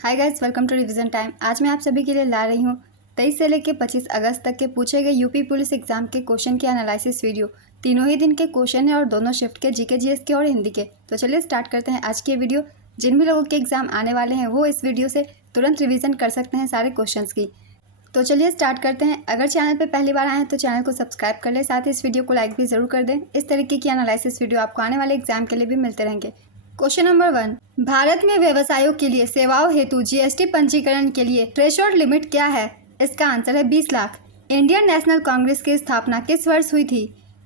Hi guys, welcome to revision time. आज मैं आप सभी के लिए ला रही हूँ 23 से लेकर 25 अगस्त तक के पूछे गए यूपी पुलिस एग्जाम के क्वेश्चन के एनालिसिस वीडियो। तीनों ही दिन के क्वेश्चन है और दोनों शिफ्ट के जीके जीएस के और हिंदी के। तो चलिए स्टार्ट करते हैं आज की वीडियो। जिन भी लोगों के एग्जाम आने वाले हैं वो इस वीडियो से तुरंत रिविजन कर सकते हैं सारे क्वेश्चन की। तो चलिए स्टार्ट करते हैं। अगर चैनल पर पहली बार आए हैं तो चैनल को सब्सक्राइब कर ले, साथ ही इस वीडियो को लाइक भी जरूर कर दें। इस तरीके की एनालिसिस वीडियो आपको आने वाले एग्जाम के लिए भी मिलते रहेंगे। क्वेश्चन नंबर 1, भारत में व्यवसायों के लिए सेवाओं हेतु जीएसटी पंजीकरण के लिए थ्रेशोल्ड लिमिट क्या है? इसका आंसर है 20 लाख। इंडियन नेशनल कांग्रेस की स्थापना किस वर्ष हुई थी?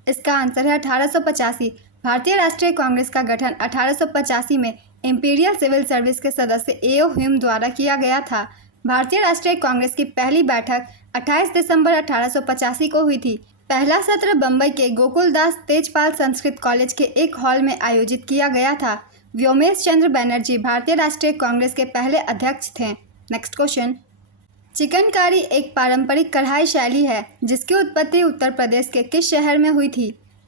इसका आंसर है 1885। भारतीय राष्ट्रीय कांग्रेस का गठन 1885 में इंपीरियल सिविल सर्विस के सदस्य एओ ह्यूम द्वारा किया गया था। भारतीय राष्ट्रीय कांग्रेस की पहली बैठक 28 दिसंबर 1885 को हुई थी। पहला सत्र बम्बई के गोकुलदास तेजपाल संस्कृत कॉलेज के एक हॉल में आयोजित किया गया था। व्योमेश चंद्र बनर्जी भारतीय राष्ट्रीय कांग्रेस के पहले अध्यक्ष थे। नेक्स्ट क्वेश्चन, चिकनकारी एक पारंपरिक कढ़ाई शैली है जिसकी उत्पत्ति उत्तर प्रदेश के किस शहर में हुई थी?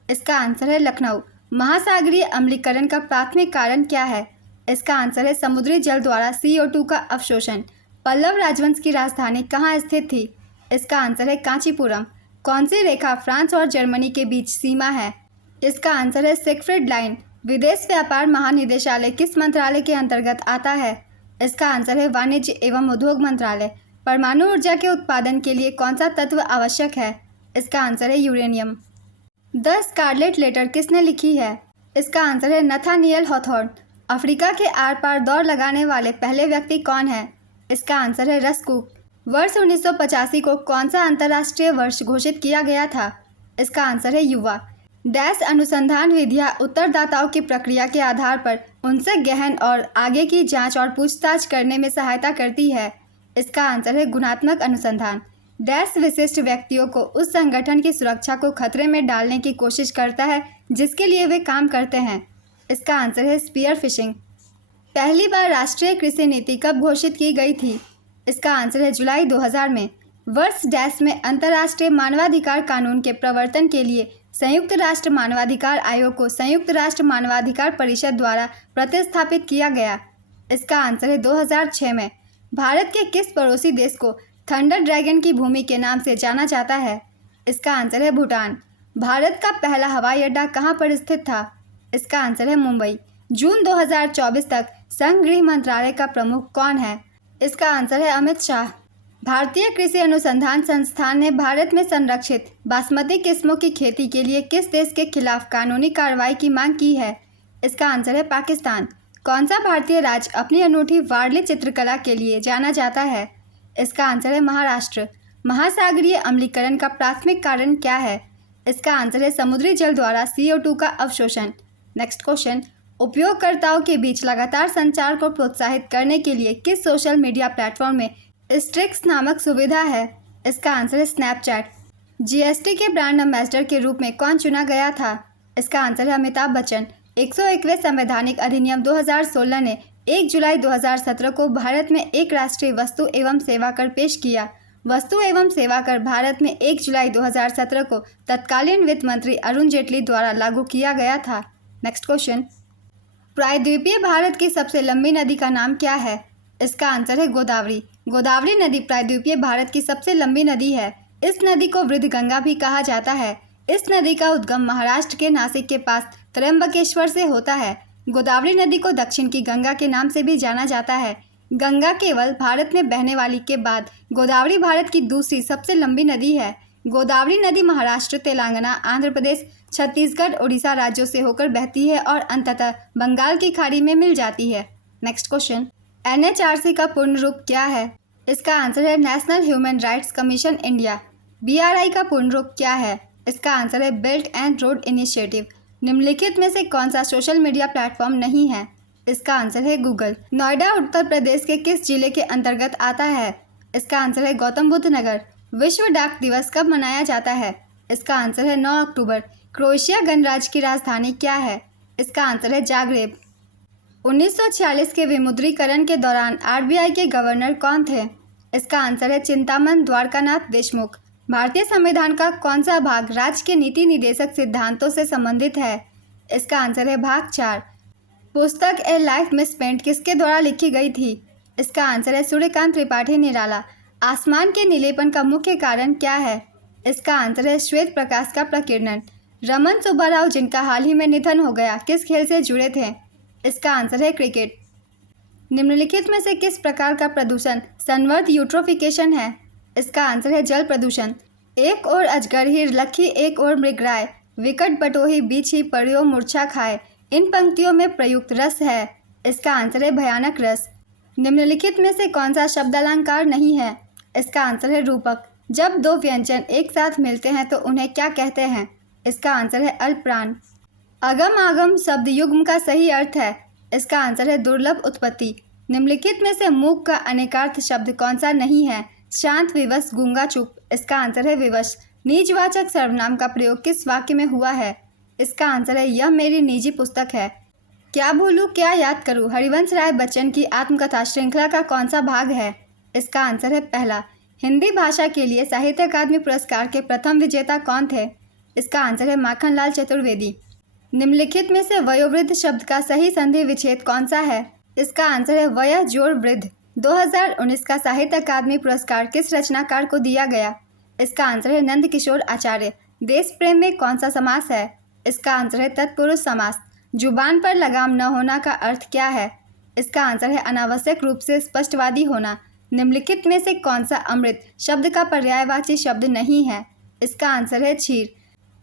इसका आंसर है लखनऊ। महासागरीय अम्लीकरण का प्राथमिक कारण क्या है? इसका आंसर है समुद्री जल द्वारा CO2 का अवशोषण। पल्लव राजवंश की राजधानी कहाँ स्थित थी? इसका आंसर है कांचीपुरम। कौन सी रेखा फ्रांस और जर्मनी के बीच सीमा है? इसका आंसर है सिगफ्रीड लाइन। विदेश व्यापार महानिदेशालय किस मंत्रालय के अंतर्गत आता है? इसका आंसर है वाणिज्य एवं उद्योग मंत्रालय। परमाणु ऊर्जा के उत्पादन के लिए कौन सा तत्व आवश्यक है? इसका आंसर है यूरेनियम। द स्कारलेट लेटर किसने लिखी है? इसका आंसर है नथानियल हॉथॉर्न। अफ्रीका के आर पार दौड़ लगाने वाले पहले व्यक्ति कौन है? इसका आंसर है रस कुक। वर्ष 1985 को कौन सा अंतर्राष्ट्रीय वर्ष घोषित किया गया था? इसका आंसर है युवा। डैश अनुसंधान विधियां उत्तरदाताओं की प्रक्रिया के आधार पर उनसे गहन और आगे की जांच और पूछताछ करने में सहायता करती है। इसका आंसर है गुणात्मक अनुसंधान। डैश विशिष्ट व्यक्तियों को उस संगठन की सुरक्षा को खतरे में डालने की कोशिश करता है जिसके लिए वे काम करते हैं। इसका आंसर है स्पीयर फिशिंग। पहली बार राष्ट्रीय कृषि नीति कब घोषित की गई थी? इसका आंसर है जुलाई 2000 में। वर्ष डैश में अंतर्राष्ट्रीय मानवाधिकार कानून के प्रवर्तन के लिए संयुक्त राष्ट्र मानवाधिकार आयोग को संयुक्त राष्ट्र मानवाधिकार परिषद द्वारा प्रतिस्थापित किया गया। इसका आंसर है 2006 में। भारत के किस पड़ोसी देश को थंडर ड्रैगन की भूमि के नाम से जाना जाता है? इसका आंसर है भूटान। भारत का पहला हवाई अड्डा कहाँ पर स्थित था? इसका आंसर है मुंबई। जून 2024 तक संघ गृह मंत्रालय का प्रमुख कौन है? इसका आंसर है अमित शाह। भारतीय कृषि अनुसंधान संस्थान ने भारत में संरक्षित बासमती किस्मों की खेती के लिए किस देश के खिलाफ कानूनी कार्रवाई की मांग की है? इसका आंसर है पाकिस्तान। कौन सा भारतीय राज्य अपनी अनूठी वारली चित्रकला के लिए जाना जाता है? इसका आंसर है महाराष्ट्र। महासागरीय अम्लीकरण का प्राथमिक कारण क्या है? इसका आंसर है समुद्री जल द्वारा CO2 का अवशोषण। नेक्स्ट क्वेश्चन, उपयोगकर्ताओं के बीच लगातार संचार को प्रोत्साहित करने के लिए किस सोशल मीडिया प्लेटफॉर्म में स्ट्रिक्स नामक सुविधा है? इसका आंसर है स्नैपचैट। जीएसटी के ब्रांड एम्बेसडर के रूप में कौन चुना गया था? इसका आंसर है अमिताभ बच्चन। 101वें संवैधानिक अधिनियम 2016 ने 1 जुलाई 2017 को भारत में एक राष्ट्रीय वस्तु एवं सेवा कर पेश किया। वस्तु एवं सेवा कर भारत में 1 जुलाई 2017 को तत्कालीन वित्त मंत्री अरुण जेटली द्वारा लागू किया गया था। नेक्स्ट क्वेश्चन, प्रायद्वीपीय भारत की सबसे लंबी नदी का नाम क्या है? इसका आंसर है गोदावरी। गोदावरी नदी प्रायद्वीपीय भारत की सबसे लंबी नदी है। इस नदी को वृद्धगंगा भी कहा जाता है। इस नदी का उद्गम महाराष्ट्र के नासिक के पास त्र्यंबकेश्वर से होता है। गोदावरी नदी को दक्षिण की गंगा के नाम से भी जाना जाता है। गंगा केवल भारत में बहने वाली के बाद गोदावरी भारत की दूसरी सबसे लंबी नदी है। गोदावरी नदी महाराष्ट्र, तेलंगाना, आंध्र प्रदेश, छत्तीसगढ़, उड़ीसा राज्यों से होकर बहती है और अंततः बंगाल की खाड़ी में मिल जाती है। नेक्स्ट क्वेश्चन, NHRC का पूर्ण रूप क्या है? इसका आंसर है national human rights commission India. BRI का पूर्ण रूप क्या है? इसका आंसर है बेल्ट एंड रोड इनिशिएटिव। निम्नलिखित में से कौन सा सोशल मीडिया प्लेटफॉर्म नहीं है? इसका आंसर है गूगल। नोएडा उत्तर प्रदेश के किस जिले के अंतर्गत आता है? इसका आंसर है गौतम बुद्ध नगर। विश्व डाक दिवस कब मनाया जाता है? इसका आंसर है 9 अक्टूबर। क्रोएशिया गणराज्य की राजधानी क्या है? इसका आंसर है जाग्रेब। 1946 के विमुद्रीकरण के दौरान RBI के गवर्नर कौन थे? इसका आंसर है चिंतामन द्वारकानाथ देशमुख। भारतीय संविधान का कौन सा भाग राज्य के नीति निदेशक सिद्धांतों से संबंधित है? इसका आंसर है भाग 4। पुस्तक ए लाइफ मिसस्पेंट किसके द्वारा लिखी गई थी? इसका आंसर है सूर्यकांत त्रिपाठी निराला। आसमान के नीलेपन का मुख्य कारण क्या है? इसका आंसर है श्वेत प्रकाश का प्रकीर्णन। रमन सुब्बाराव जिनका हाल ही में निधन हो गया किस खेल से जुड़े थे? इसका आंसर है क्रिकेट। निम्नलिखित में से किस प्रकार का प्रदूषण संवर्ध यूट्रोफिकेशन है? इसका आंसर है जल प्रदूषण। एक ओर अजगर ही लखी एक ओर मृगराय, विकट बटोही बीच ही पड़ियो मूर्छा खाए, इन पंक्तियों में प्रयुक्त रस है। इसका आंसर है भयानक रस। निम्नलिखित में से कौन सा शब्द अलंकार नहीं है? इसका आंसर है रूपक। जब दो व्यंजन एक साथ मिलते हैं तो उन्हें क्या कहते हैं? इसका आंसर है अल्पप्राण। अगम आगम शब्द युग्म का सही अर्थ है? इसका आंसर है दुर्लभ उत्पत्ति। निम्नलिखित में से मूक का अनेकार्थ शब्द कौन सा नहीं है? शांत, विवश, गूंगा, चुप। इसका आंसर है विवश। निजवाचक सर्वनाम का प्रयोग किस वाक्य में हुआ है? इसका आंसर है यह मेरी निजी पुस्तक है। क्या भूलूं क्या याद करूं हरिवंश राय बच्चन की आत्मकथा श्रृंखला का कौन सा भाग है? इसका आंसर है पहला। हिंदी भाषा के लिए साहित्य अकादमी पुरस्कार के प्रथम विजेता कौन थे? इसका आंसर है माखनलाल चतुर्वेदी। निम्नलिखित में से वयोवृद्ध शब्द का सही संधि विच्छेद कौन सा है? इसका आंसर है वय जोड़ वृद्ध। 2019 का साहित्य अकादमी पुरस्कार किस रचनाकार को दिया गया? इसका आंसर है नंद किशोर आचार्य। देश प्रेम में कौन सा समास है? इसका आंसर है तत्पुरुष समास। जुबान पर लगाम न होना का अर्थ क्या है? इसका आंसर है अनावश्यक रूप से स्पष्टवादी होना। निम्नलिखित में से कौन सा अमृत शब्द का पर्यायवाची शब्द नहीं है? इसका आंसर है क्षीर।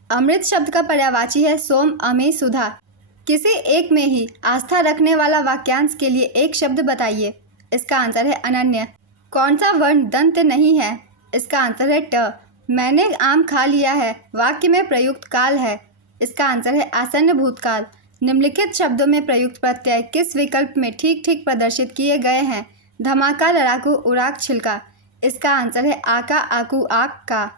अमृत शब्द का पर्यायवाची है सोम, अमी, सुधा। किसी एक में ही आस्था रखने वाला वाक्यांश के लिए एक शब्द बताइए। इसका आंसर है अनन्य। कौन सा वर्ण दंत नहीं है? इसका आंसर है ट। मैंने आम खा लिया है वाक्य में प्रयुक्त काल है। इसका आंसर है आसन्न भूतकाल। निम्नलिखित शब्दों में प्रयुक्त प्रत्यय किस विकल्प में ठीक ठीक प्रदर्शित किए गए हैं? धमाका, लड़ाकू, उड़ाक, छिलका। इसका आंसर है आका, आकू, आक, का।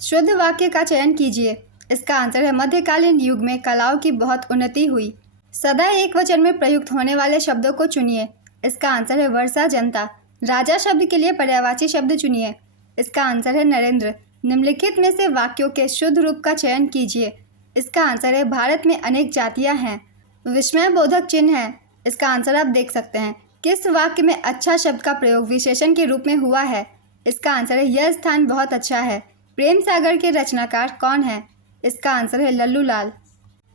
शुद्ध वाक्य का चयन कीजिए। इसका आंसर है मध्यकालीन युग में कलाओं की बहुत उन्नति हुई। सदा एक वचन में प्रयुक्त होने वाले शब्दों को चुनिए। इसका आंसर है वर्षा, जनता। राजा शब्द के लिए पर्यायवाची शब्द चुनिए। इसका आंसर है नरेंद्र। निम्नलिखित में से वाक्यों के शुद्ध रूप का चयन कीजिए। इसका आंसर है भारत में अनेक जातियां हैं। विस्मय बोधक चिन्ह है। इसका आंसर आप देख सकते हैं। किस वाक्य में अच्छा शब्द का प्रयोग विशेषण के रूप में हुआ है? इसका आंसर है यह स्थान बहुत अच्छा है। प्रेम सागर के रचनाकार कौन है? इसका आंसर है लल्लू लाल।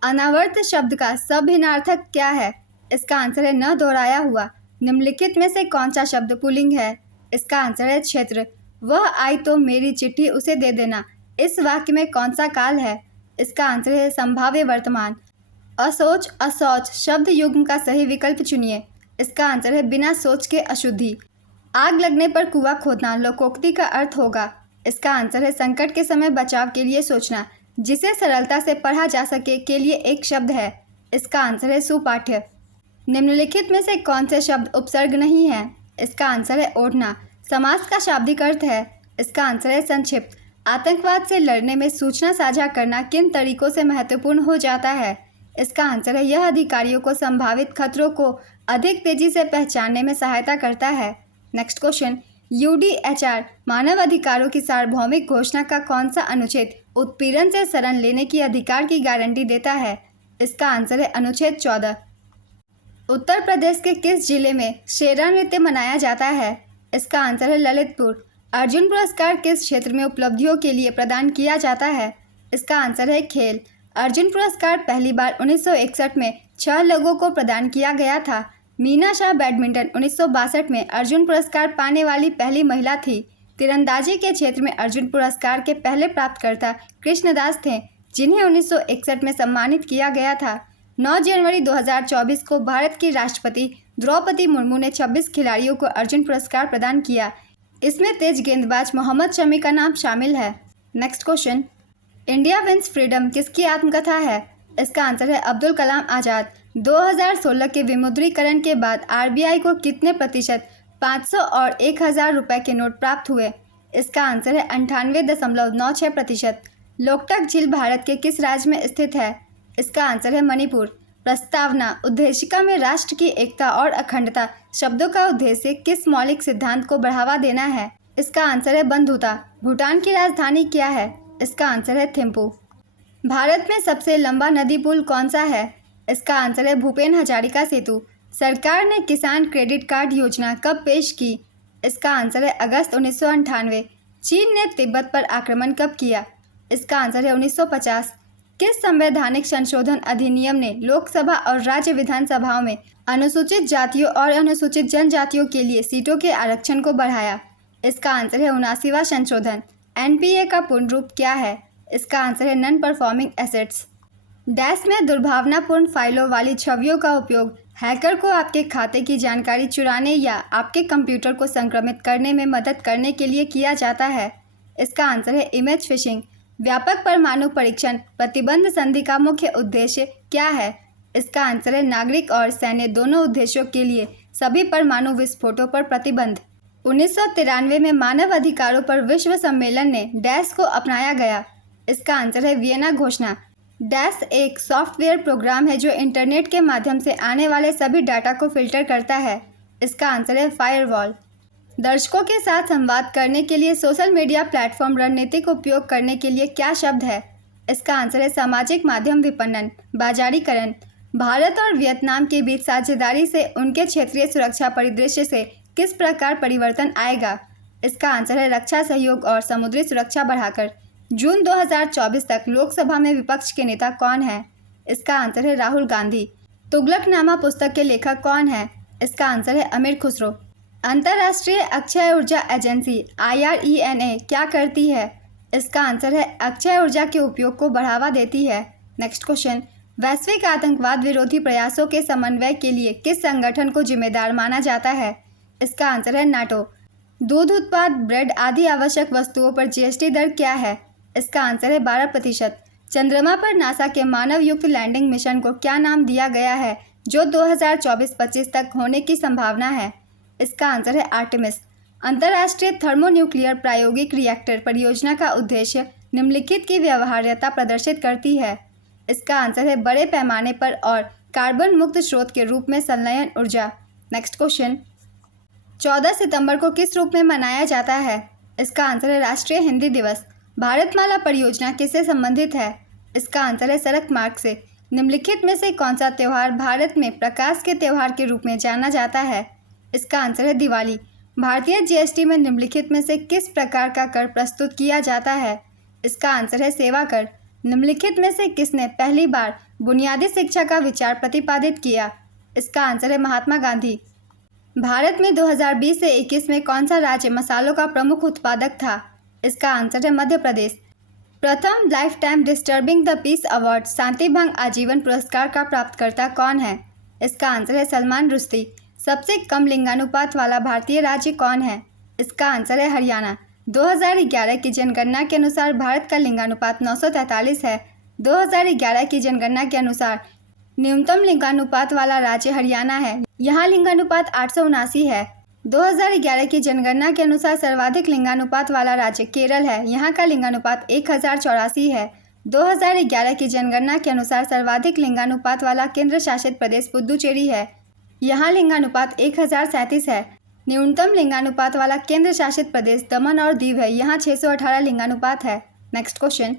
अनावर्त शब्द का सभिन्नार्थक क्या है? इसका आंसर है न दोहराया हुआ। निम्नलिखित में से कौन सा शब्द पुल्लिंग है? इसका आंसर है क्षेत्र। वह आई तो मेरी चिट्ठी उसे दे देना। इस वाक्य में कौन सा काल है? इसका आंसर है संभाव्य वर्तमान। असोच, असौच शब्द युग्म का सही विकल्प चुनिए। इसका आंसर है बिना सोच के अशुद्धि। आग लगने पर कुआं खोदना लोकोक्ति का अर्थ होगा। इसका आंसर है संकट के समय बचाव के लिए सोचना। जिसे सरलता से पढ़ा जा सके के लिए एक शब्द है। इसका आंसर है सुपाठ्य। निम्नलिखित में से कौन से शब्द उपसर्ग नहीं है? इसका आंसर है ओढ़ना। समास का शाब्दिक अर्थ है। इसका आंसर है संक्षिप्त। आतंकवाद से लड़ने में सूचना साझा करना किन तरीकों से महत्वपूर्ण हो जाता है? इसका आंसर है यह अधिकारियों को संभावित खतरों को अधिक तेजी से पहचानने में सहायता करता है। नेक्स्ट क्वेश्चन, यूडीएचआर मानव अधिकारों की सार्वभौमिक घोषणा का कौन सा अनुच्छेद उत्पीड़न से शरण लेने की अधिकार की गारंटी देता है? इसका आंसर है अनुच्छेद 14। उत्तर प्रदेश के किस जिले में शेरा नृत्य मनाया जाता है? इसका आंसर है ललितपुर। अर्जुन पुरस्कार किस क्षेत्र में उपलब्धियों के लिए प्रदान किया जाता है? इसका आंसर है खेल। अर्जुन पुरस्कार पहली बार 1961 में 6 लोगों को प्रदान किया गया था। मीना शाह बैडमिंटन 1962 में अर्जुन पुरस्कार पाने वाली पहली महिला थी। तीरंदाजी के क्षेत्र में अर्जुन पुरस्कार के पहले प्राप्तकर्ता कृष्णदास थे, जिन्हें 1961 में सम्मानित किया गया था। 9 जनवरी 2024 को भारत की राष्ट्रपति द्रौपदी मुर्मू ने 26 खिलाड़ियों को अर्जुन पुरस्कार प्रदान किया। इसमें तेज गेंदबाज मोहम्मद शमी का नाम शामिल है। Next question, India wins freedom किसकी आत्मकथा है? इसका आंसर है अब्दुल कलाम आज़ाद। 2016 के विमुद्रीकरण के बाद आरबीआई को कितने प्रतिशत 500 और 1000 रुपये के नोट प्राप्त हुए? इसका आंसर है 98.96%। लोकटक झील भारत के किस राज्य में स्थित है? इसका आंसर है मणिपुर। प्रस्तावना उद्देशिका में राष्ट्र की एकता और अखंडता शब्दों का उद्देश्य किस मौलिक सिद्धांत को बढ़ावा देना है? इसका आंसर है बंधुता। भूटान की राजधानी क्या है? इसका आंसर है थिम्पू। भारत में सबसे लंबा नदी पुल कौन सा है? इसका आंसर है भूपेन हजारिका सेतु। सरकार ने किसान क्रेडिट कार्ड योजना कब पेश की? इसका आंसर है अगस्त 1998। चीन ने तिब्बत पर आक्रमण कब किया? इसका आंसर है 1950। किस संवैधानिक संशोधन अधिनियम ने लोकसभा और राज्य विधानसभाओं में अनुसूचित जातियों और अनुसूचित जनजातियों के लिए सीटों के आरक्षण को बढ़ाया? इसका आंसर है 79वां संशोधन। एनपीए का पूर्ण रूप क्या है? इसका आंसर है नॉन परफॉर्मिंग एसेट्स। डैश में दुर्भावनापूर्ण फाइलों वाली छवियों का उपयोग हैकर को आपके खाते की जानकारी चुराने या आपके कंप्यूटर को संक्रमित करने में मदद करने के लिए किया जाता है। इसका आंसर है इमेज फिशिंग। व्यापक परमाणु परीक्षण प्रतिबंध संधि का मुख्य उद्देश्य क्या है? इसका आंसर है नागरिक और सैन्य दोनों उद्देश्यों के लिए सभी परमाणु विस्फोटों पर प्रतिबंध। 1993 में मानव अधिकारों पर विश्व सम्मेलन ने डैश को अपनाया गया। इसका आंसर है वियना घोषणा। डैश एक सॉफ्टवेयर प्रोग्राम है जो इंटरनेट के माध्यम से आने वाले सभी डाटा को फिल्टर करता है। इसका आंसर है फायरवॉल। दर्शकों के साथ संवाद करने के लिए सोशल मीडिया प्लेटफॉर्म रणनीतिक उपयोग करने के लिए क्या शब्द है? इसका आंसर है सामाजिक माध्यम विपणन, बाजारीकरण। भारत और वियतनाम के बीच साझेदारी से उनके क्षेत्रीय सुरक्षा परिदृश्य से किस प्रकार परिवर्तन आएगा? इसका आंसर है रक्षा सहयोग और समुद्री सुरक्षा बढ़ाकर। जून 2024 तक लोकसभा में विपक्ष के नेता कौन है? इसका आंसर है राहुल गांधी। तुगलकनामा पुस्तक के लेखक कौन है? इसका आंसर है अमीर खुसरो। अंतर्राष्ट्रीय अक्षय ऊर्जा एजेंसी IRENA क्या करती है? इसका आंसर है अक्षय ऊर्जा के उपयोग को बढ़ावा देती है। नेक्स्ट क्वेश्चन, वैश्विक आतंकवाद विरोधी प्रयासों के समन्वय के लिए किस संगठन को जिम्मेदार माना जाता है? इसका आंसर है नाटो। दूध उत्पाद, ब्रेड आदि आवश्यक वस्तुओं पर GST दर क्या है? इसका आंसर है 12%। चंद्रमा पर नासा के मानव युक्त लैंडिंग मिशन को क्या नाम दिया गया है जो 2024-25 तक होने की संभावना है? इसका आंसर है आर्टेमिस। अंतर्राष्ट्रीय थर्मोन्यूक्लियर प्रायोगिक रिएक्टर परियोजना का उद्देश्य निम्नलिखित की व्यवहार्यता प्रदर्शित करती है। इसका आंसर है बड़े पैमाने पर और कार्बन मुक्त स्रोत के रूप में संलयन ऊर्जा। नेक्स्ट क्वेश्चन, 14 सितंबर को किस रूप में मनाया जाता है? इसका आंसर है राष्ट्रीय हिंदी दिवस। भारतमाला परियोजना किससे संबंधित है? इसका आंसर है सड़क मार्ग से। निम्नलिखित में से कौन सा त्यौहार भारत में प्रकाश के त्यौहार के रूप में जाना जाता है? इसका आंसर है दिवाली। भारतीय GST में निम्नलिखित में से किस प्रकार का कर प्रस्तुत किया जाता है? इसका आंसर है सेवा कर। निम्नलिखित में से किसने पहली बार बुनियादी शिक्षा का विचार प्रतिपादित किया? इसका आंसर है महात्मा गांधी। भारत में 2020 से 21 में कौन सा राज्य मसालों का प्रमुख उत्पादक था? इसका आंसर है मध्य प्रदेश। प्रथम lifetime disturbing the peace award शांति भंग आजीवन पुरस्कार का प्राप्तकर्ता कौन है? इसका आंसर है सलमान रुश्दी। सबसे कम लिंगानुपात वाला भारतीय राज्य कौन है? इसका आंसर है हरियाणा। 2011 की जनगणना के अनुसार भारत का लिंगानुपात 943 है। 2011 की जनगणना के अनुसार न्यूनतम लिंगानुपात वाला राज्य हरियाणा है। यहाँ लिंगानुपात 879 है। 2011 की जनगणना के अनुसार सर्वाधिक लिंगानुपात वाला राज्य केरल है। यहाँ का लिंगानुपात 1084 है। 2011 की जनगणना के अनुसार सर्वाधिक लिंगानुपात वाला केंद्र शासित प्रदेश पुदुचेरी है। यहाँ लिंगानुपात 1037 है। न्यूनतम लिंगानुपात वाला केंद्र शासित प्रदेश दमन और दीव है। यहाँ 618 लिंगानुपात है। नेक्स्ट क्वेश्चन,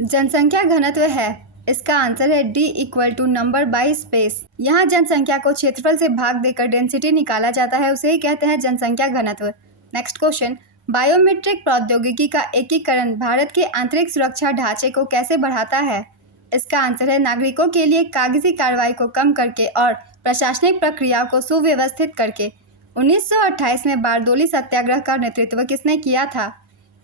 जनसंख्या घनत्व है। इसका आंसर है D = नंबर बाई स्पेस। यहाँ जनसंख्या को क्षेत्रफल से भाग देकर डेंसिटी निकाला जाता है, उसे ही कहते हैं जनसंख्या घनत्व। नेक्स्ट क्वेश्चन, बायोमेट्रिक प्रौद्योगिकी का एकीकरण भारत के आंतरिक सुरक्षा ढांचे को कैसे बढ़ाता है? इसका आंसर है नागरिकों के लिए कागजी कार्रवाई को कम करके और प्रशासनिक प्रक्रियाओं को सुव्यवस्थित करके। 1928 में बारदोली सत्याग्रह का नेतृत्व किसने किया था?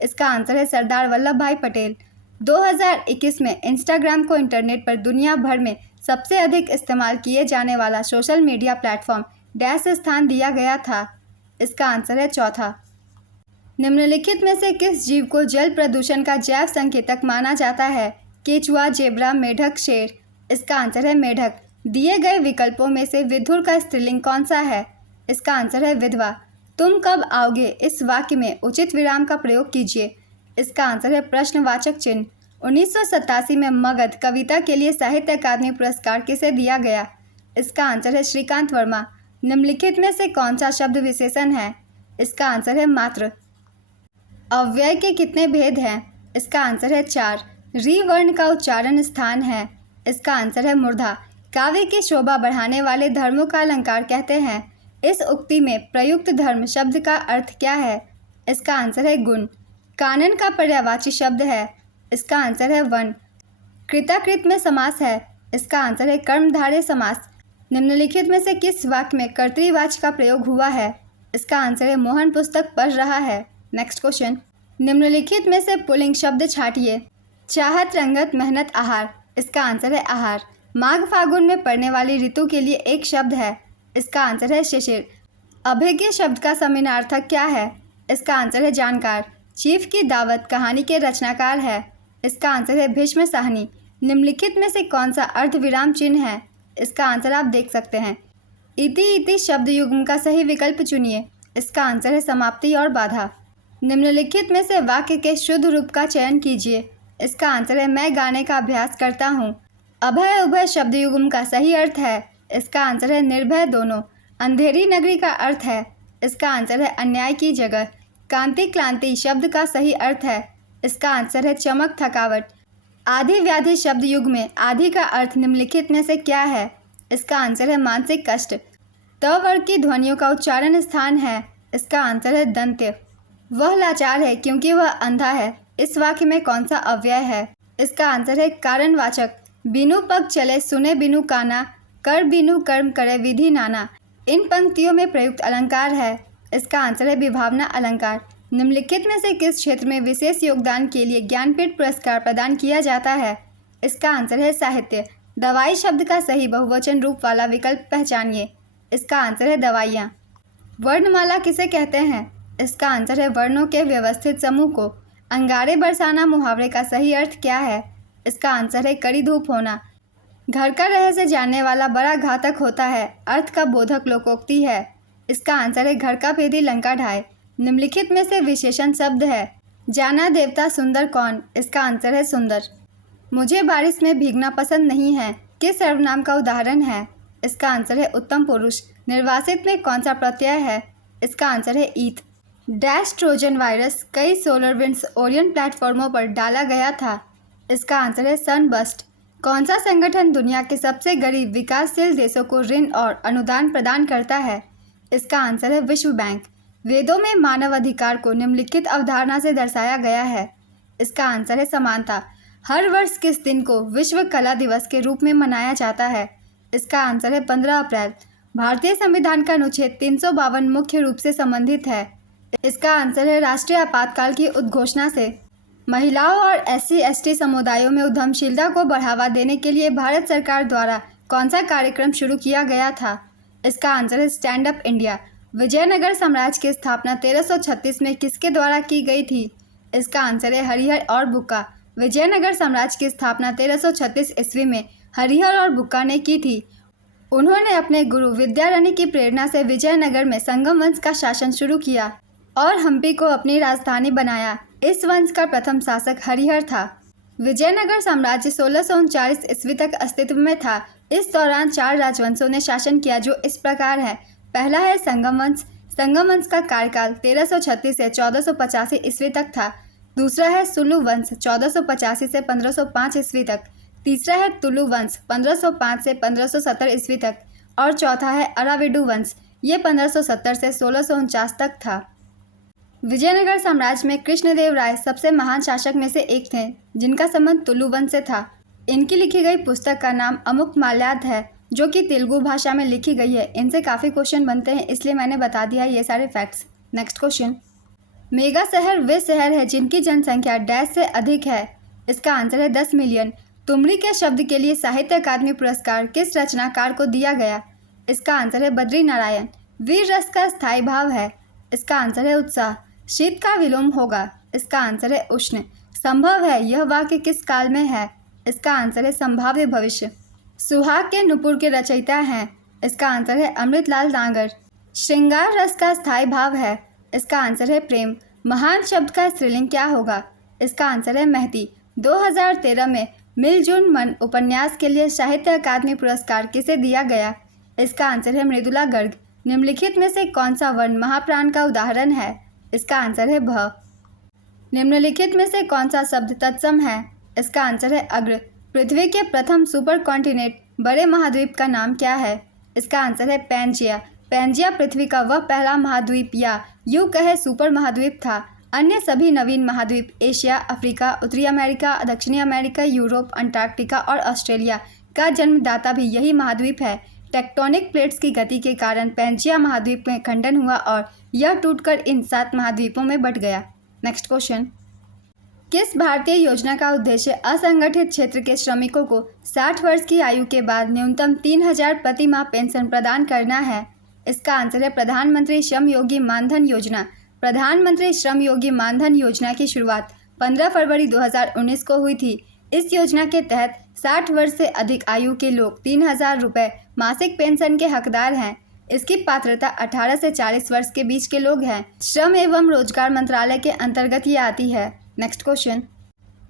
इसका आंसर है सरदार वल्लभ भाई पटेल। 2021 में इंस्टाग्राम को इंटरनेट पर दुनिया भर में सबसे अधिक इस्तेमाल किए जाने वाला सोशल मीडिया प्लेटफॉर्म डैश स्थान दिया गया था? इसका आंसर है चौथा। निम्नलिखित में से किस जीव को जल प्रदूषण का जैव संकेतक माना जाता है? केचुआ, जेब्रा, मेढक, शेर। इसका आंसर है मेढक। दिए गए विकल्पों में से विधुर का स्त्रीलिंग कौन सा है? इसका आंसर है विधवा। तुम कब आओगे इस वाक्य में उचित विराम का प्रयोग कीजिए। इसका आंसर है प्रश्नवाचक चिन्ह। 1987 में मगध कविता के लिए साहित्य अकादमी पुरस्कार किसे दिया गया? इसका आंसर है श्रीकांत वर्मा। निम्नलिखित में से कौन सा शब्द विशेषण है? इसका आंसर है मात्र। अव्यय के कितने भेद हैं? इसका आंसर है 4। री वर्ण का उच्चारण स्थान है। इसका आंसर है मूर्धा। काव्य की शोभा बढ़ाने वाले धर्मों का अलंकार कहते हैं। इस उक्ति में प्रयुक्त धर्म शब्द का अर्थ क्या है? इसका आंसर है गुण। कानन का पर्यायवाची शब्द है। इसका आंसर है वन। कृताकृत में समास है। इसका आंसर है कर्मधारय समास। निम्नलिखित में से किस वाक्य में कर्तृवाच्य का प्रयोग हुआ है? इसका आंसर है मोहन पुस्तक पढ़ रहा है। नेक्स्ट क्वेश्चन, निम्नलिखित में से पुल्लिंग शब्द छांटिए। चाहत, रंगत, मेहनत, आहार। इसका आंसर है आहार। माघ फागुन में पड़ने वाली ऋतु के लिए एक शब्द है। इसका आंसर है शिशिर। अभिज्ञ शब्द का समानार्थक क्या है? इसका आंसर है जानकार। चीफ की दावत कहानी के रचनाकार है। इसका आंसर है भीष्म साहनी। निम्नलिखित में से कौन सा अर्धविराम चिन्ह है? इसका आंसर आप देख सकते हैं। इति इति शब्द युग्म का सही विकल्प चुनिए। इसका आंसर है समाप्ति और बाधा। निम्नलिखित में से वाक्य के शुद्ध रूप का चयन कीजिए। इसका आंसर है मैं गाने का अभ्यास करता हूँ। अभय उभय शब्द युग्म का सही अर्थ है। इसका आंसर है निर्भय दोनों। अंधेरी नगरी का अर्थ है। इसका आंसर है अन्याय की जगह। कांति क्लांति शब्द का सही अर्थ है। इसका आंसर है चमक थकावट। आधि व्याधि शब्द युग में आधि का अर्थ निम्नलिखित में से क्या है? इसका आंसर है मानसिक कष्ट। त वर्ग की ध्वनियों का उच्चारण स्थान है। इसका आंसर है दंत्य। वह लाचार है क्योंकि वह अंधा है। इस वाक्य में कौन सा अव्यय है? इसका आंसर है कारणवाचक। बिनु पग चले सुने बिनु काना, कर बिनु कर्म करे विधि नाना। इन पंक्तियों में प्रयुक्त अलंकार है। इसका आंसर है विभावना अलंकार। निम्नलिखित में से किस क्षेत्र में विशेष योगदान के लिए ज्ञानपीठ पुरस्कार प्रदान किया जाता है? इसका आंसर है साहित्य। दवाई शब्द का सही बहुवचन रूप वाला विकल्प पहचानिए। इसका आंसर है दवाइयाँ। वर्णमाला किसे कहते हैं? इसका आंसर है वर्णों के व्यवस्थित समूह को। अंगारे बरसाना मुहावरे का सही अर्थ क्या है? इसका आंसर है कड़ी धूप होना। घर का रहस्य जानने वाला बड़ा घातक होता है अर्थ का बोधक लोकोक्ति है। इसका आंसर है घर का भेदी लंका ढाए। निम्नलिखित में से विशेषण शब्द है। जाना देवता सुंदर कौन? इसका आंसर है सुंदर। मुझे बारिश में भीगना पसंद नहीं है किस सर्वनाम का उदाहरण है? इसका आंसर है उत्तम पुरुष। निर्वासित में कौन सा प्रत्यय है? इसका आंसर है ईथ। डैश ट्रोजन वायरस कई सोलरविंड्स ओरियन प्लेटफॉर्मों पर डाला गया था। इसका आंसर है सनबस्ट। कौन सा संगठन दुनिया के सबसे गरीब विकासशील देशों को ऋण और अनुदान प्रदान करता है? इसका आंसर है विश्व बैंक। वेदों में मानव अधिकार को निम्नलिखित अवधारणा से दर्शाया गया है। इसका आंसर है समानता। हर वर्ष किस दिन को विश्व कला दिवस के रूप में मनाया जाता है? इसका आंसर है 15 अप्रैल। भारतीय संविधान का अनुच्छेद 352 मुख्य रूप से संबंधित है। इसका आंसर है राष्ट्रीय आपातकाल की उद्घोषणा से। महिलाओं और SC/ST समुदायों में उद्यमशीलता को बढ़ावा देने के लिए भारत सरकार द्वारा कौन सा कार्यक्रम शुरू किया गया था? इसका आंसर है स्टैंड अप इंडिया। विजयनगर साम्राज्य की स्थापना 1336 में किसके द्वारा की गई थी? इसका आंसर है हरिहर और बुक्का। विजयनगर साम्राज्य की स्थापना 1336 ईस्वी में हरिहर और बुक्का ने की थी। उन्होंने अपने गुरु विद्यारण्य की प्रेरणा से विजयनगर में संगम वंश का शासन शुरू किया और हम्पी को अपनी राजधानी बनाया। इस वंश का प्रथम शासक हरिहर था। विजयनगर साम्राज्य 1639 ईस्वी तक अस्तित्व में था। इस दौरान 4 राजवंशों ने शासन किया जो इस प्रकार है। पहला है संगम वंश। संगम वंश का कार्यकाल 1336 से 1485 ईस्वी तक था। दूसरा है सुलु वंश 1485 से 1505 ईस्वी तक। तीसरा है तुलु वंश 1505 से 1570 ईस्वी तक और चौथा है अराविडु वंश, ये 1570 से 1649 तक था। विजयनगर साम्राज्य में कृष्णदेव राय सबसे महान शासक में से एक थे जिनका संबंध तुलु वंश से था। इनकी लिखी गई पुस्तक का नाम अमुक माल्याद है जो कि तेलुगु भाषा में लिखी गई है। इनसे काफ़ी क्वेश्चन बनते हैं इसलिए मैंने बता दिया ये सारे फैक्ट्स। नेक्स्ट क्वेश्चन, मेगा शहर वे शहर है जिनकी जनसंख्या डैश से अधिक है। इसका आंसर है 10 मिलियन। तुमरी के शब्द के लिए साहित्य अकादमी पुरस्कार किस रचनाकार को दिया गया? इसका आंसर है बद्री नारायण। वीर रस का स्थायी भाव है। इसका आंसर है उत्साह। शीत का विलोम होगा। इसका आंसर है उष्ण। संभव है यह वाक्य किस काल में है? इसका आंसर है संभाव्य भविष्य। सुहाग के नुपुर के रचयिता हैं। इसका आंसर है अमृतलाल डांगर। श्रृंगार रस का स्थायी भाव है। इसका आंसर है प्रेम। महान शब्द का स्त्रीलिंग क्या होगा? इसका आंसर है महती। 2013 में मिलजुल मन उपन्यास के लिए साहित्य अकादमी पुरस्कार किसे दिया गया? इसका आंसर है मृदुला गर्ग। निम्नलिखित में से कौन सा वर्ण महाप्राण का उदाहरण है? इसका आंसर है भ। निम्नलिखित में से कौन सा शब्द तत्सम है? इसका आंसर है अग्र। पृथ्वी के प्रथम सुपर कॉन्टिनेंट बड़े महाद्वीप का नाम क्या है? इसका आंसर है पैंजिया। पैंजिया पृथ्वी का वह पहला महाद्वीप या यूं कहे सुपर महाद्वीप था। अन्य सभी नवीन महाद्वीप एशिया, अफ्रीका, उत्तरी अमेरिका, दक्षिणी अमेरिका, यूरोप, अंटार्कटिका और ऑस्ट्रेलिया का जन्मदाता भी यही महाद्वीप है। टेक्टोनिक प्लेट्स की गति के कारण पैंजिया महाद्वीप में खंडन हुआ और यह टूटकर इन 7 महाद्वीपों में बंट गया। नेक्स्ट क्वेश्चन, किस भारतीय योजना का उद्देश्य असंगठित क्षेत्र के श्रमिकों को 60 वर्ष की आयु के बाद न्यूनतम 3,000 प्रति माह पेंशन प्रदान करना है? इसका आंसर है प्रधानमंत्री श्रम योगी मानधन योजना। प्रधानमंत्री श्रम योगी मानधन योजना की शुरुआत 15 फरवरी 2019 को हुई थी। इस योजना के तहत 60 वर्ष से अधिक आयु के लोग 3,000 रुपये मासिक पेंशन के हकदार हैं। इसकी पात्रता 18 से 40 वर्ष के बीच के लोग हैं। श्रम एवं रोजगार मंत्रालय के अंतर्गत ये आती है। Next question,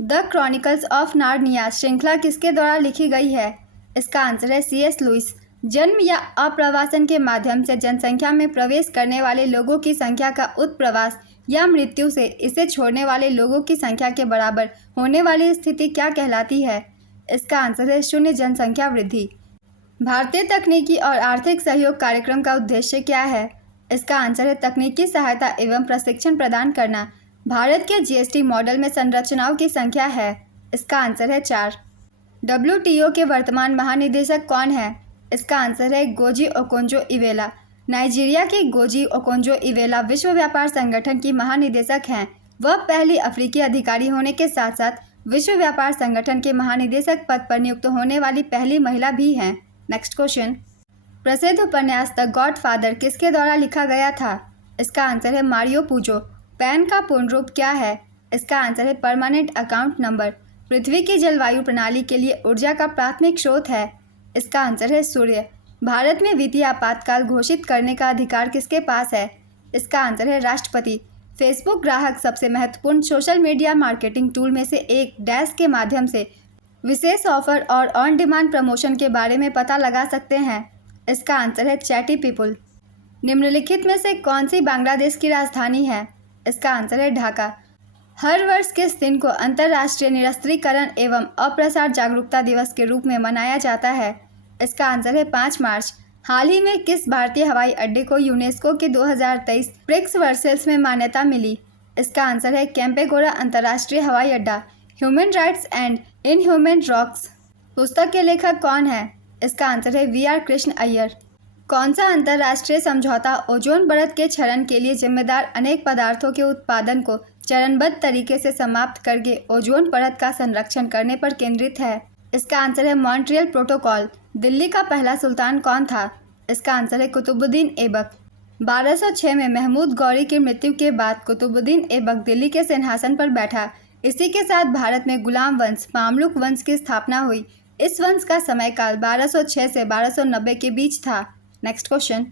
the chronicles of Narnia श्रृंखला किसके द्वारा लिखी गई है? इसका आंसर है C.S. लुइस। जन्म या अप्रवासन के माध्यम से जनसंख्या में प्रवेश करने वाले लोगों की संख्या का उत्प्रवास या मृत्यु से इसे छोड़ने वाले लोगों की संख्या के बराबर होने वाली स्थिति क्या कहलाती है? इसका आंसर है शून्य जनसंख्या वृद्धि। भारतीय तकनीकी और आर्थिक सहयोग कार्यक्रम का उद्देश्य क्या है? इसका आंसर है तकनीकी सहायता एवं प्रशिक्षण प्रदान करना। भारत के GST मॉडल में संरचनाओं की संख्या है। इसका आंसर है 4। WTO के वर्तमान महानिदेशक कौन है? इसका आंसर है गोजी ओकोंजो इवेला। नाइजीरिया की गोजी ओकोंजो इवेला विश्व व्यापार संगठन की महानिदेशक हैं। वह पहली अफ्रीकी अधिकारी होने के साथ साथ विश्व व्यापार संगठन के महानिदेशक पद पर नियुक्त होने वाली पहली महिला भी हैं। नेक्स्ट क्वेश्चन, प्रसिद्ध उपन्यास द गॉडफादर किसके द्वारा लिखा गया था? इसका आंसर है मारियो पूजो। पैन का पूर्ण रूप क्या है? इसका आंसर है परमानेंट अकाउंट नंबर। पृथ्वी की जलवायु प्रणाली के लिए ऊर्जा का प्राथमिक स्रोत है। इसका आंसर है सूर्य। भारत में वित्तीय आपातकाल घोषित करने का अधिकार किसके पास है? इसका आंसर है राष्ट्रपति। फेसबुक ग्राहक सबसे महत्वपूर्ण सोशल मीडिया मार्केटिंग टूल में से एक डैश के माध्यम से विशेष ऑफर और ऑन डिमांड प्रमोशन के बारे में पता लगा सकते हैं। इसका आंसर है चैटी पीपल। निम्नलिखित में से कौन सी बांग्लादेश की राजधानी है? इसका आंसर है ढाका। हर वर्ष किस दिन को अंतर्राष्ट्रीय निरस्त्रीकरण एवं अप्रसार जागरूकता दिवस के रूप में मनाया जाता है? इसका आंसर है 5 मार्च। हाल ही में किस भारतीय हवाई अड्डे को यूनेस्को के 2023 प्रिक्स वर्सेल्स में मान्यता मिली? इसका आंसर है कैंपेगोड़ा अंतर्राष्ट्रीय हवाई अड्डा। Human rights and inhuman rocks पुस्तक के लेखक कौन है? इसका आंसर है VR कृष्ण अय्यर। कौन सा अंतर्राष्ट्रीय समझौता ओजोन परत के क्षरण के लिए जिम्मेदार अनेक पदार्थों के उत्पादन को चरणबद्ध तरीके से समाप्त करके ओजोन परत का संरक्षण करने पर केंद्रित है? इसका आंसर है मॉन्ट्रियल प्रोटोकॉल। दिल्ली का पहला सुल्तान कौन था? इसका आंसर है कुतुबुद्दीन ऐबक। 1206 में महमूद गौरी की मृत्यु के बाद कुतुबुद्दीन ऐबक दिल्ली के सिंहासन पर बैठा। इसी के साथ भारत में गुलाम वंश मामलुक वंश की स्थापना हुई। इस वंश का समयकाल 1206 से 1290 के बीच था। नेक्स्ट क्वेश्चन,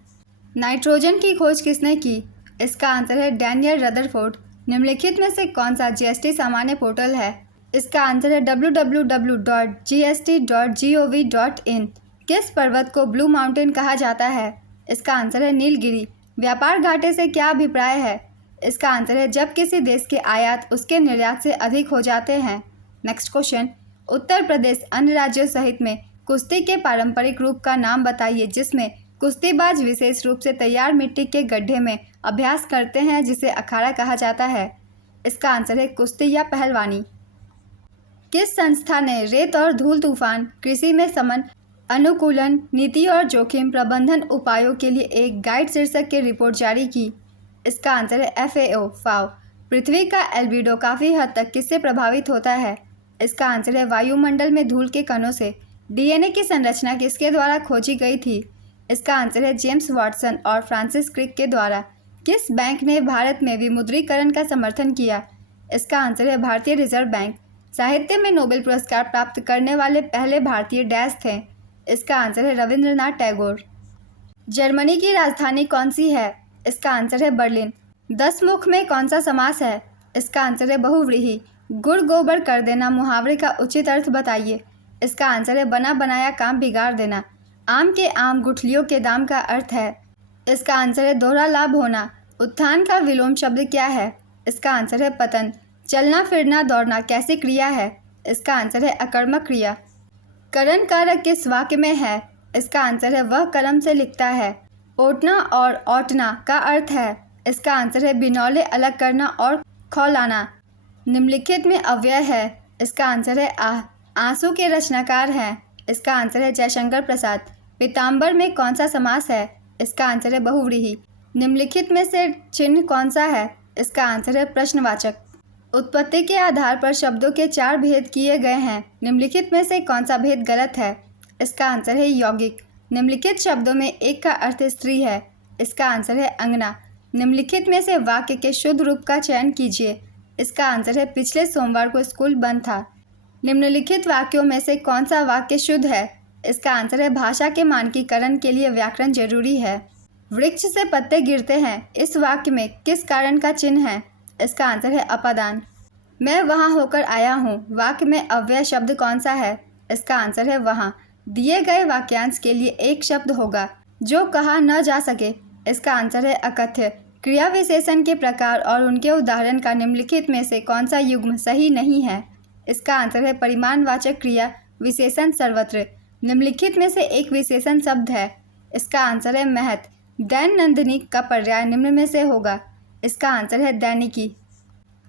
नाइट्रोजन की खोज किसने की? इसका आंसर है डैनियल रदरफोर्ड। निम्नलिखित में से कौन सा GST सामान्य पोर्टल है? इसका आंसर है www.gst.gov.in। किस पर्वत को ब्लू माउंटेन कहा जाता है? इसका आंसर है नीलगिरी। व्यापार घाटे से क्या अभिप्राय है? इसका आंसर है जब किसी देश के आयात उसके निर्यात से अधिक हो जाते हैं। नेक्स्ट क्वेश्चन, उत्तर प्रदेश अन्य राज्यों सहित में कुश्ती के पारंपरिक रूप का नाम बताइए जिसमें कुश्तीबाज विशेष रूप से तैयार मिट्टी के गड्ढे में अभ्यास करते हैं जिसे अखाड़ा कहा जाता है। इसका आंसर है कुश्ती या पहलवानी। किस संस्था ने रेत और धूल तूफान कृषि में समन अनुकूलन नीति और जोखिम प्रबंधन उपायों के लिए एक गाइड शीर्षक की रिपोर्ट जारी की? इसका आंसर है FAO। पृथ्वी का एल्बिडो काफ़ी हद तक किससे प्रभावित होता है? इसका आंसर है वायुमंडल में धूल के कणों से। DNA की संरचना किसके द्वारा खोजी गई थी? इसका आंसर है जेम्स वाटसन और फ्रांसिस क्रिक के द्वारा। किस बैंक ने भारत में विमुद्रीकरण का समर्थन किया? इसका आंसर है भारतीय रिजर्व बैंक। साहित्य में नोबेल पुरस्कार प्राप्त करने वाले पहले भारतीय डैश थे? इसका आंसर है रविंद्रनाथ टैगोर। जर्मनी की राजधानी कौन सी है? इसका आंसर है बर्लिन। 10 मुख में कौन सा समास है? इसका आंसर है बहुव्रीहि। गुड़ गोबर कर देना मुहावरे का उचित अर्थ बताइए। इसका आंसर है बना बनाया काम बिगाड़ देना। आम के आम गुठलियों के दाम का अर्थ है। इसका आंसर है दोहरा लाभ होना। उत्थान का विलोम शब्द क्या है? इसका आंसर है पतन। चलना फिरना दौड़ना कैसी क्रिया है? इसका आंसर है अकर्मक क्रिया। करण कारक किस वाक्य में है? इसका आंसर है वह कलम से लिखता है। ओटना और औटना का अर्थ है? इसका आंसर है बिनौले अलग करना और खौलाना। निम्नलिखित में अव्यय है? इसका आंसर है आंसू के रचनाकार हैं? इसका आंसर है जयशंकर प्रसाद। पीताम्बर में कौन सा समास है? इसका आंसर है बहुव्रीहि। निम्नलिखित में से चिन्ह कौन सा है? इसका आंसर है प्रश्नवाचक। उत्पत्ति के आधार पर शब्दों के 4 भेद किए गए हैं। निम्नलिखित में से कौन सा भेद गलत है? इसका आंसर है यौगिक। निम्नलिखित शब्दों में एक का अर्थ स्त्री है। इसका आंसर है अंगना। निम्नलिखित में से वाक्य के शुद्ध रूप का चयन कीजिए। इसका आंसर है पिछले सोमवार को स्कूल बंद था। निम्नलिखित वाक्यों में से कौन सा वाक्य शुद्ध है? इसका आंसर है भाषा के मानकीकरण के लिए व्याकरण जरूरी है। वृक्ष से पत्ते गिरते हैं, इस वाक्य में किस कारण का चिन्ह है? इसका आंसर है अपादान। मैं वहाँ होकर आया हूँ, वाक्य में अव्यय शब्द कौन सा है? इसका आंसर है वहाँ। दिए गए वाक्यांश के लिए एक शब्द होगा जो कहा न जा सके। इसका आंसर है अकथ्य। क्रिया विशेषण के प्रकार और उनके उदाहरण का निम्नलिखित में से कौन सा युग्म सही नहीं है? इसका आंसर है परिमाणवाचक क्रिया विशेषण सर्वत्र। निम्नलिखित में से एक विशेषण शब्द है। इसका आंसर है महत। दैनंदिनी का पर्याय निम्न में से होगा। इसका आंसर है दैनिकी।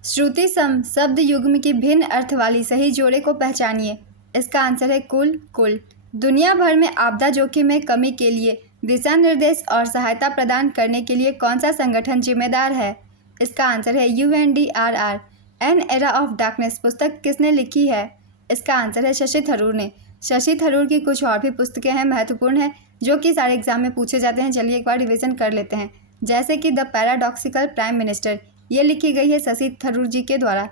श्रुति सम शब्द युग्म की भिन्न अर्थ वाली सही जोड़े को पहचानिए। इसका आंसर है कुल कुल। दुनिया भर में आपदा जोखिम में कमी के लिए दिशा निर्देश और सहायता प्रदान करने के लिए कौन सा संगठन जिम्मेदार है? इसका आंसर है UNDRR। N era of darkness पुस्तक किसने लिखी है? इसका आंसर है शशि थरूर ने। शशि थरूर की कुछ और भी पुस्तकें हैं, महत्वपूर्ण हैं, जो कि सारे एग्जाम में पूछे जाते हैं। चलिए एक बार रिवीजन कर लेते हैं। जैसे कि द पैराडॉक्सिकल प्राइम मिनिस्टर, ये लिखी गई है शशि थरूर जी के द्वारा।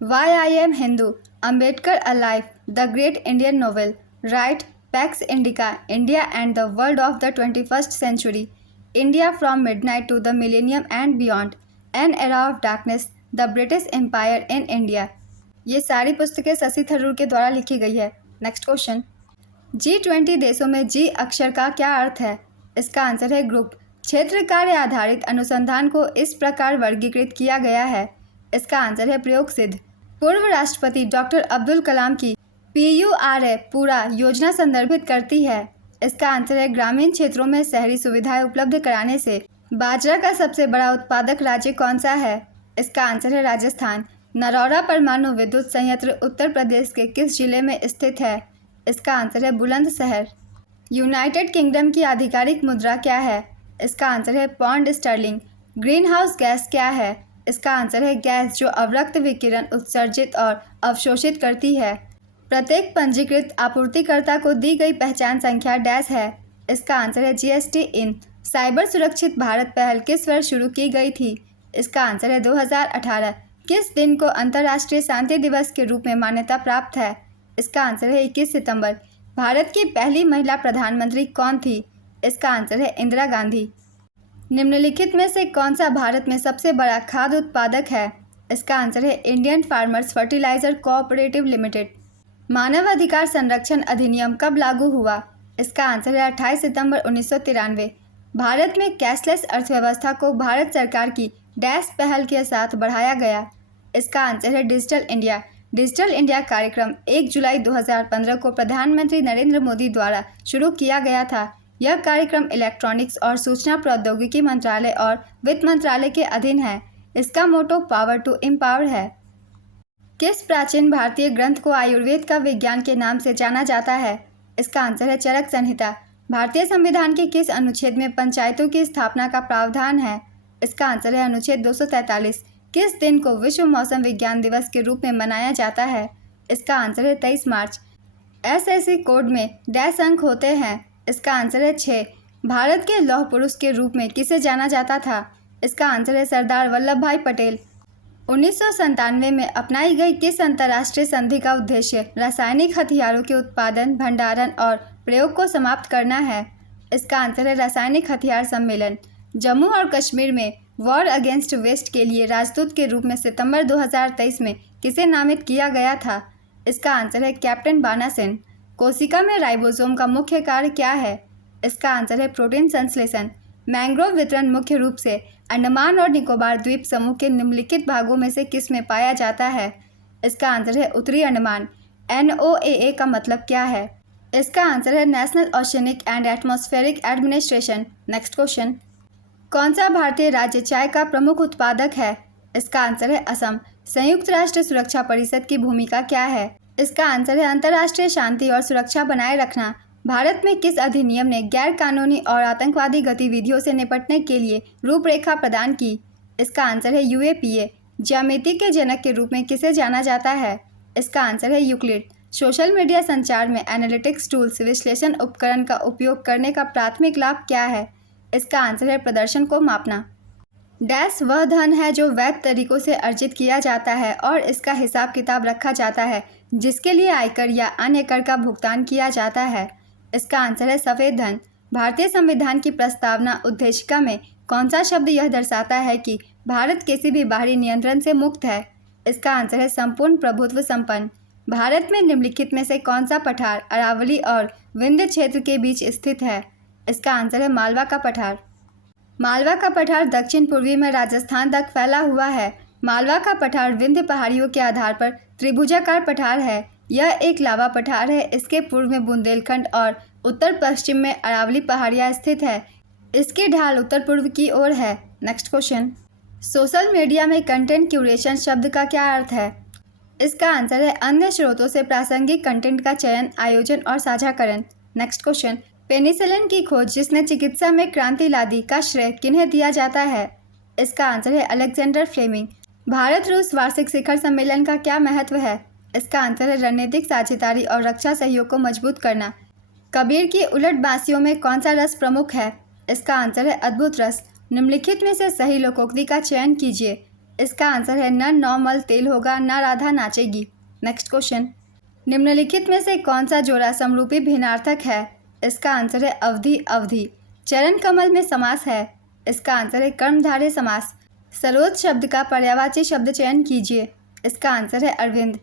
Why I am Hindu, Ambedkar alive, the great Indian novel, right, Pax Indica, India and the world of the 21st century, India from midnight to the millennium and beyond, an era of darkness, the British Empire in India. ये सारी पुस्तकें शशि थरूर के द्वारा लिखी गई है। Next question, G20 देशों में G अक्षर का क्या अर्थ है? इसका आंसर है ग्रुप। क्षेत्र कार्य आधारित अनुसंधान को इस प्रकार वर्गीकृत किया गया है। इसका आंसर है प्रयोग सिद्ध। पूर्व राष्ट्रपति डॉक्टर अब्दुल कलाम की PURA पूरा योजना संदर्भित करती है। इसका आंसर है ग्रामीण क्षेत्रों में शहरी सुविधाएं उपलब्ध कराने से। बाजरा का सबसे बड़ा उत्पादक राज्य कौन सा है? इसका आंसर है राजस्थान। नरौरा परमाणु विद्युत संयंत्र उत्तर प्रदेश के किस जिले में स्थित है? इसका आंसर है बुलंदशहर। यूनाइटेड किंगडम की आधिकारिक मुद्रा क्या है? इसका आंसर है pound sterling. Greenhouse gas क्या है? इसका आंसर है गैस जो अवरक्त विकिरण उत्सर्जित और अवशोषित करती है। प्रत्येक पंजीकृत आपूर्तिकर्ता को दी गई पहचान संख्या डैश है। इसका आंसर है GST इन। साइबर सुरक्षित भारत पहल किस वर्ष शुरू की गई थी? इसका आंसर है 2018। किस दिन को अंतर्राष्ट्रीय शांति दिवस के रूप में मान्यता प्राप्त है? इसका आंसर है 21 सितंबर। भारत की पहली महिला प्रधानमंत्री कौन थी? इसका आंसर है इंदिरा गांधी। निम्नलिखित में से कौन सा भारत में सबसे बड़ा खाद्य उत्पादक है? इसका आंसर है Indian farmers fertiliser cooperative limited. मानव अधिकार संरक्षण अधिनियम कब लागू हुआ? इसका आंसर है 28 सितंबर 1993। भारत में कैशलेस अर्थव्यवस्था को भारत सरकार की डैश पहल के साथ बढ़ाया गया। इसका आंसर है डिजिटल इंडिया। डिजिटल इंडिया कार्यक्रम 1 जुलाई 2015 को प्रधानमंत्री नरेंद्र मोदी द्वारा शुरू किया गया था। यह कार्यक्रम इलेक्ट्रॉनिक्स और सूचना प्रौद्योगिकी मंत्रालय और वित्त मंत्रालय के अधीन है। इसका मोटो पावर टू एम्पावर है। किस प्राचीन भारतीय ग्रंथ को आयुर्वेद का विज्ञान के नाम से जाना जाता है? इसका आंसर है चरक संहिता। भारतीय संविधान के किस अनुच्छेद में पंचायतों की स्थापना का प्रावधान है? इसका आंसर है अनुच्छेद 243। किस दिन को विश्व मौसम विज्ञान दिवस के रूप में मनाया जाता है? इसका आंसर है 23 मार्च। SSC कोड में डैश अंक होते हैं? इसका आंसर है 6। भारत के लौह पुरुष के रूप में किसे जाना जाता था? इसका आंसर है सरदार वल्लभ भाई पटेल। 1997 में अपनाई गई किस अंतर्राष्ट्रीय संधि का उद्देश्य रासायनिक हथियारों के उत्पादन, भंडारण और प्रयोग को समाप्त करना है? इसका आंसर है रासायनिक हथियार सम्मेलन। जम्मू और कश्मीर में वॉर अगेंस्ट वेस्ट के लिए राजदूत के रूप में सितंबर 2023 में किसे नामित किया गया था? इसका आंसर है कैप्टन बाना सेन। कोशिका में राइबोसोम का मुख्य कार्य क्या है? इसका आंसर है प्रोटीन संश्लेषण। मैंग्रोव वितरण मुख्य रूप से अंडमान और निकोबार द्वीप समूह के निम्नलिखित भागों में से किस में पाया जाता है? इसका आंसर है उत्तरी अंडमान। NOAA का मतलब क्या है? इसका आंसर है national oceanic and atmospheric administration. Next question, कौन सा भारतीय राज्य चाय का प्रमुख उत्पादक है? इसका आंसर है असम। संयुक्त राष्ट्र सुरक्षा परिषद की भूमिका क्या है? इसका आंसर है अंतर्राष्ट्रीय शांति और सुरक्षा बनाए रखना। भारत में किस अधिनियम ने गैर कानूनी और आतंकवादी गतिविधियों से निपटने के लिए रूपरेखा प्रदान की? इसका आंसर है UAPA। ज्यामिति के जनक के रूप में किसे जाना जाता है? इसका आंसर है यूक्लिड। सोशल मीडिया संचार में एनालिटिक्स टूल्स विश्लेषण उपकरण का उपयोग करने का प्राथमिक लाभ क्या है? इसका आंसर है प्रदर्शन को मापना। डैश वह धन है जो वैध तरीकों से अर्जित किया जाता है और इसका हिसाब किताब रखा जाता है, जिसके लिए आयकर या अन्य कर का भुगतान किया जाता है। इसका आंसर है सफ़ेद धन। भारतीय संविधान की प्रस्तावना उद्देशिका में कौन सा शब्द यह दर्शाता है कि भारत किसी भी बाहरी नियंत्रण से मुक्त है? इसका आंसर है संपूर्ण प्रभुत्व संपन्न। भारत में निम्नलिखित में से कौन सा पठार अरावली और विंध्य क्षेत्र के बीच स्थित है? इसका आंसर है मालवा का पठार। मालवा का पठार दक्षिण पूर्वी में राजस्थान तक फैला हुआ है। मालवा का पठार विंध्य पहाड़ियों के आधार पर त्रिभुजाकार पठार है। यह एक लावा पठार है। इसके पूर्व में बुंदेलखंड और उत्तर पश्चिम में अरावली पहाड़ियाँ स्थित है। इसकी ढाल उत्तर पूर्व की ओर है। नेक्स्ट क्वेश्चन, सोशल मीडिया में कंटेंट क्यूरेशन शब्द का क्या अर्थ है? इसका आंसर है अन्य स्रोतों से प्रासंगिक कंटेंट का चयन, आयोजन और साझाकरण। नेक्स्ट क्वेश्चन, पेनिसिलिन की खोज जिसने चिकित्सा में क्रांति ला दी का श्रेय किन्हें दिया जाता है? इसका आंसर है अलेक्जेंडर फ्लेमिंग। भारत रूस वार्षिक शिखर सम्मेलन का क्या महत्व है? इसका आंसर है रणनीतिक साझेदारी और रक्षा सहयोग को मजबूत करना। कबीर की उलट बांसियों में कौन सा रस प्रमुख है? इसका आंसर है अद्भुत रस। निम्नलिखित में से सही लोकोक्ति का चयन कीजिए। इसका आंसर है न नौ मल तेल होगा न राधा नाचेगी। नेक्स्ट क्वेश्चन, निम्नलिखित में से कौन सा जोड़ा समरूपी भिन्नार्थक है? इसका आंसर है अवधि अवधि। चरण कमल में समास है। इसका आंसर है कर्मधारय समास। सरोज शब्द का पर्यायवाची शब्द चयन कीजिए। इसका आंसर है अरविंद।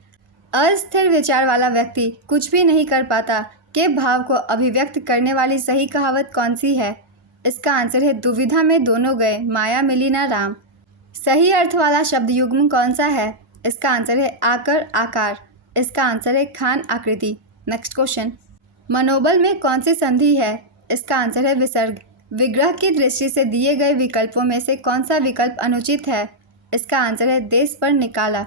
अस्थिर विचार वाला व्यक्ति कुछ भी नहीं कर पाता के भाव को अभिव्यक्त करने वाली सही कहावत कौन सी है? इसका आंसर है दुविधा में दोनों गए, माया मिली ना राम। सही अर्थ वाला शब्द युग्म कौन सा है? इसका आंसर है आकर आकार। इसका आंसर है खान आकृति। नेक्स्ट क्वेश्चन, मनोबल में कौन सी संधि है? इसका आंसर है विसर्ग। विग्रह की दृष्टि से दिए गए विकल्पों में से कौन सा विकल्प अनुचित है? इसका आंसर है देश पर निकाला।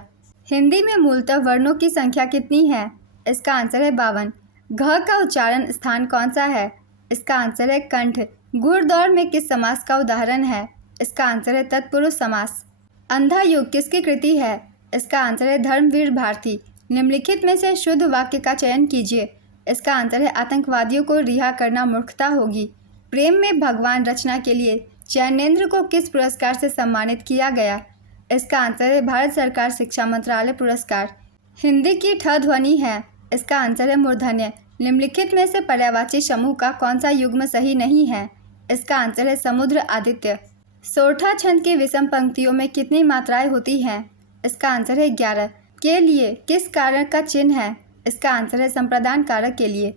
हिंदी में मूलतः वर्णों की संख्या कितनी है? इसका आंसर है 52। घ का उच्चारण स्थान कौन सा है? इसका आंसर है कंठ। घुड़दौड़ में किस समास का उदाहरण है? इसका आंसर है तत्पुरुष समास। अंधा युग किसकी कृति है? इसका आंसर है धर्मवीर भारती। निम्नलिखित में से शुद्ध वाक्य का चयन कीजिए। इसका आंसर है आतंकवादियों को रिहा करना मूर्खता होगी। प्रेम में भगवान रचना के लिए चैनेन्द्र को किस पुरस्कार से सम्मानित किया गया? इसका आंसर है भारत सरकार शिक्षा मंत्रालय पुरस्कार। हिंदी की ठ ध्वनि है। इसका आंसर है मूर्धन्य। निम्नलिखित में से पर्यायवाची समूह का कौन सा युग्म सही नहीं है? इसका आंसर है समुद्र आदित्य। सोरठा छंद की विषम पंक्तियों में कितनी मात्राएं होती हैं? इसका आंसर है 11। के लिए किस कारक का चिन्ह है? इसका आंसर है संप्रदान कारक के लिए।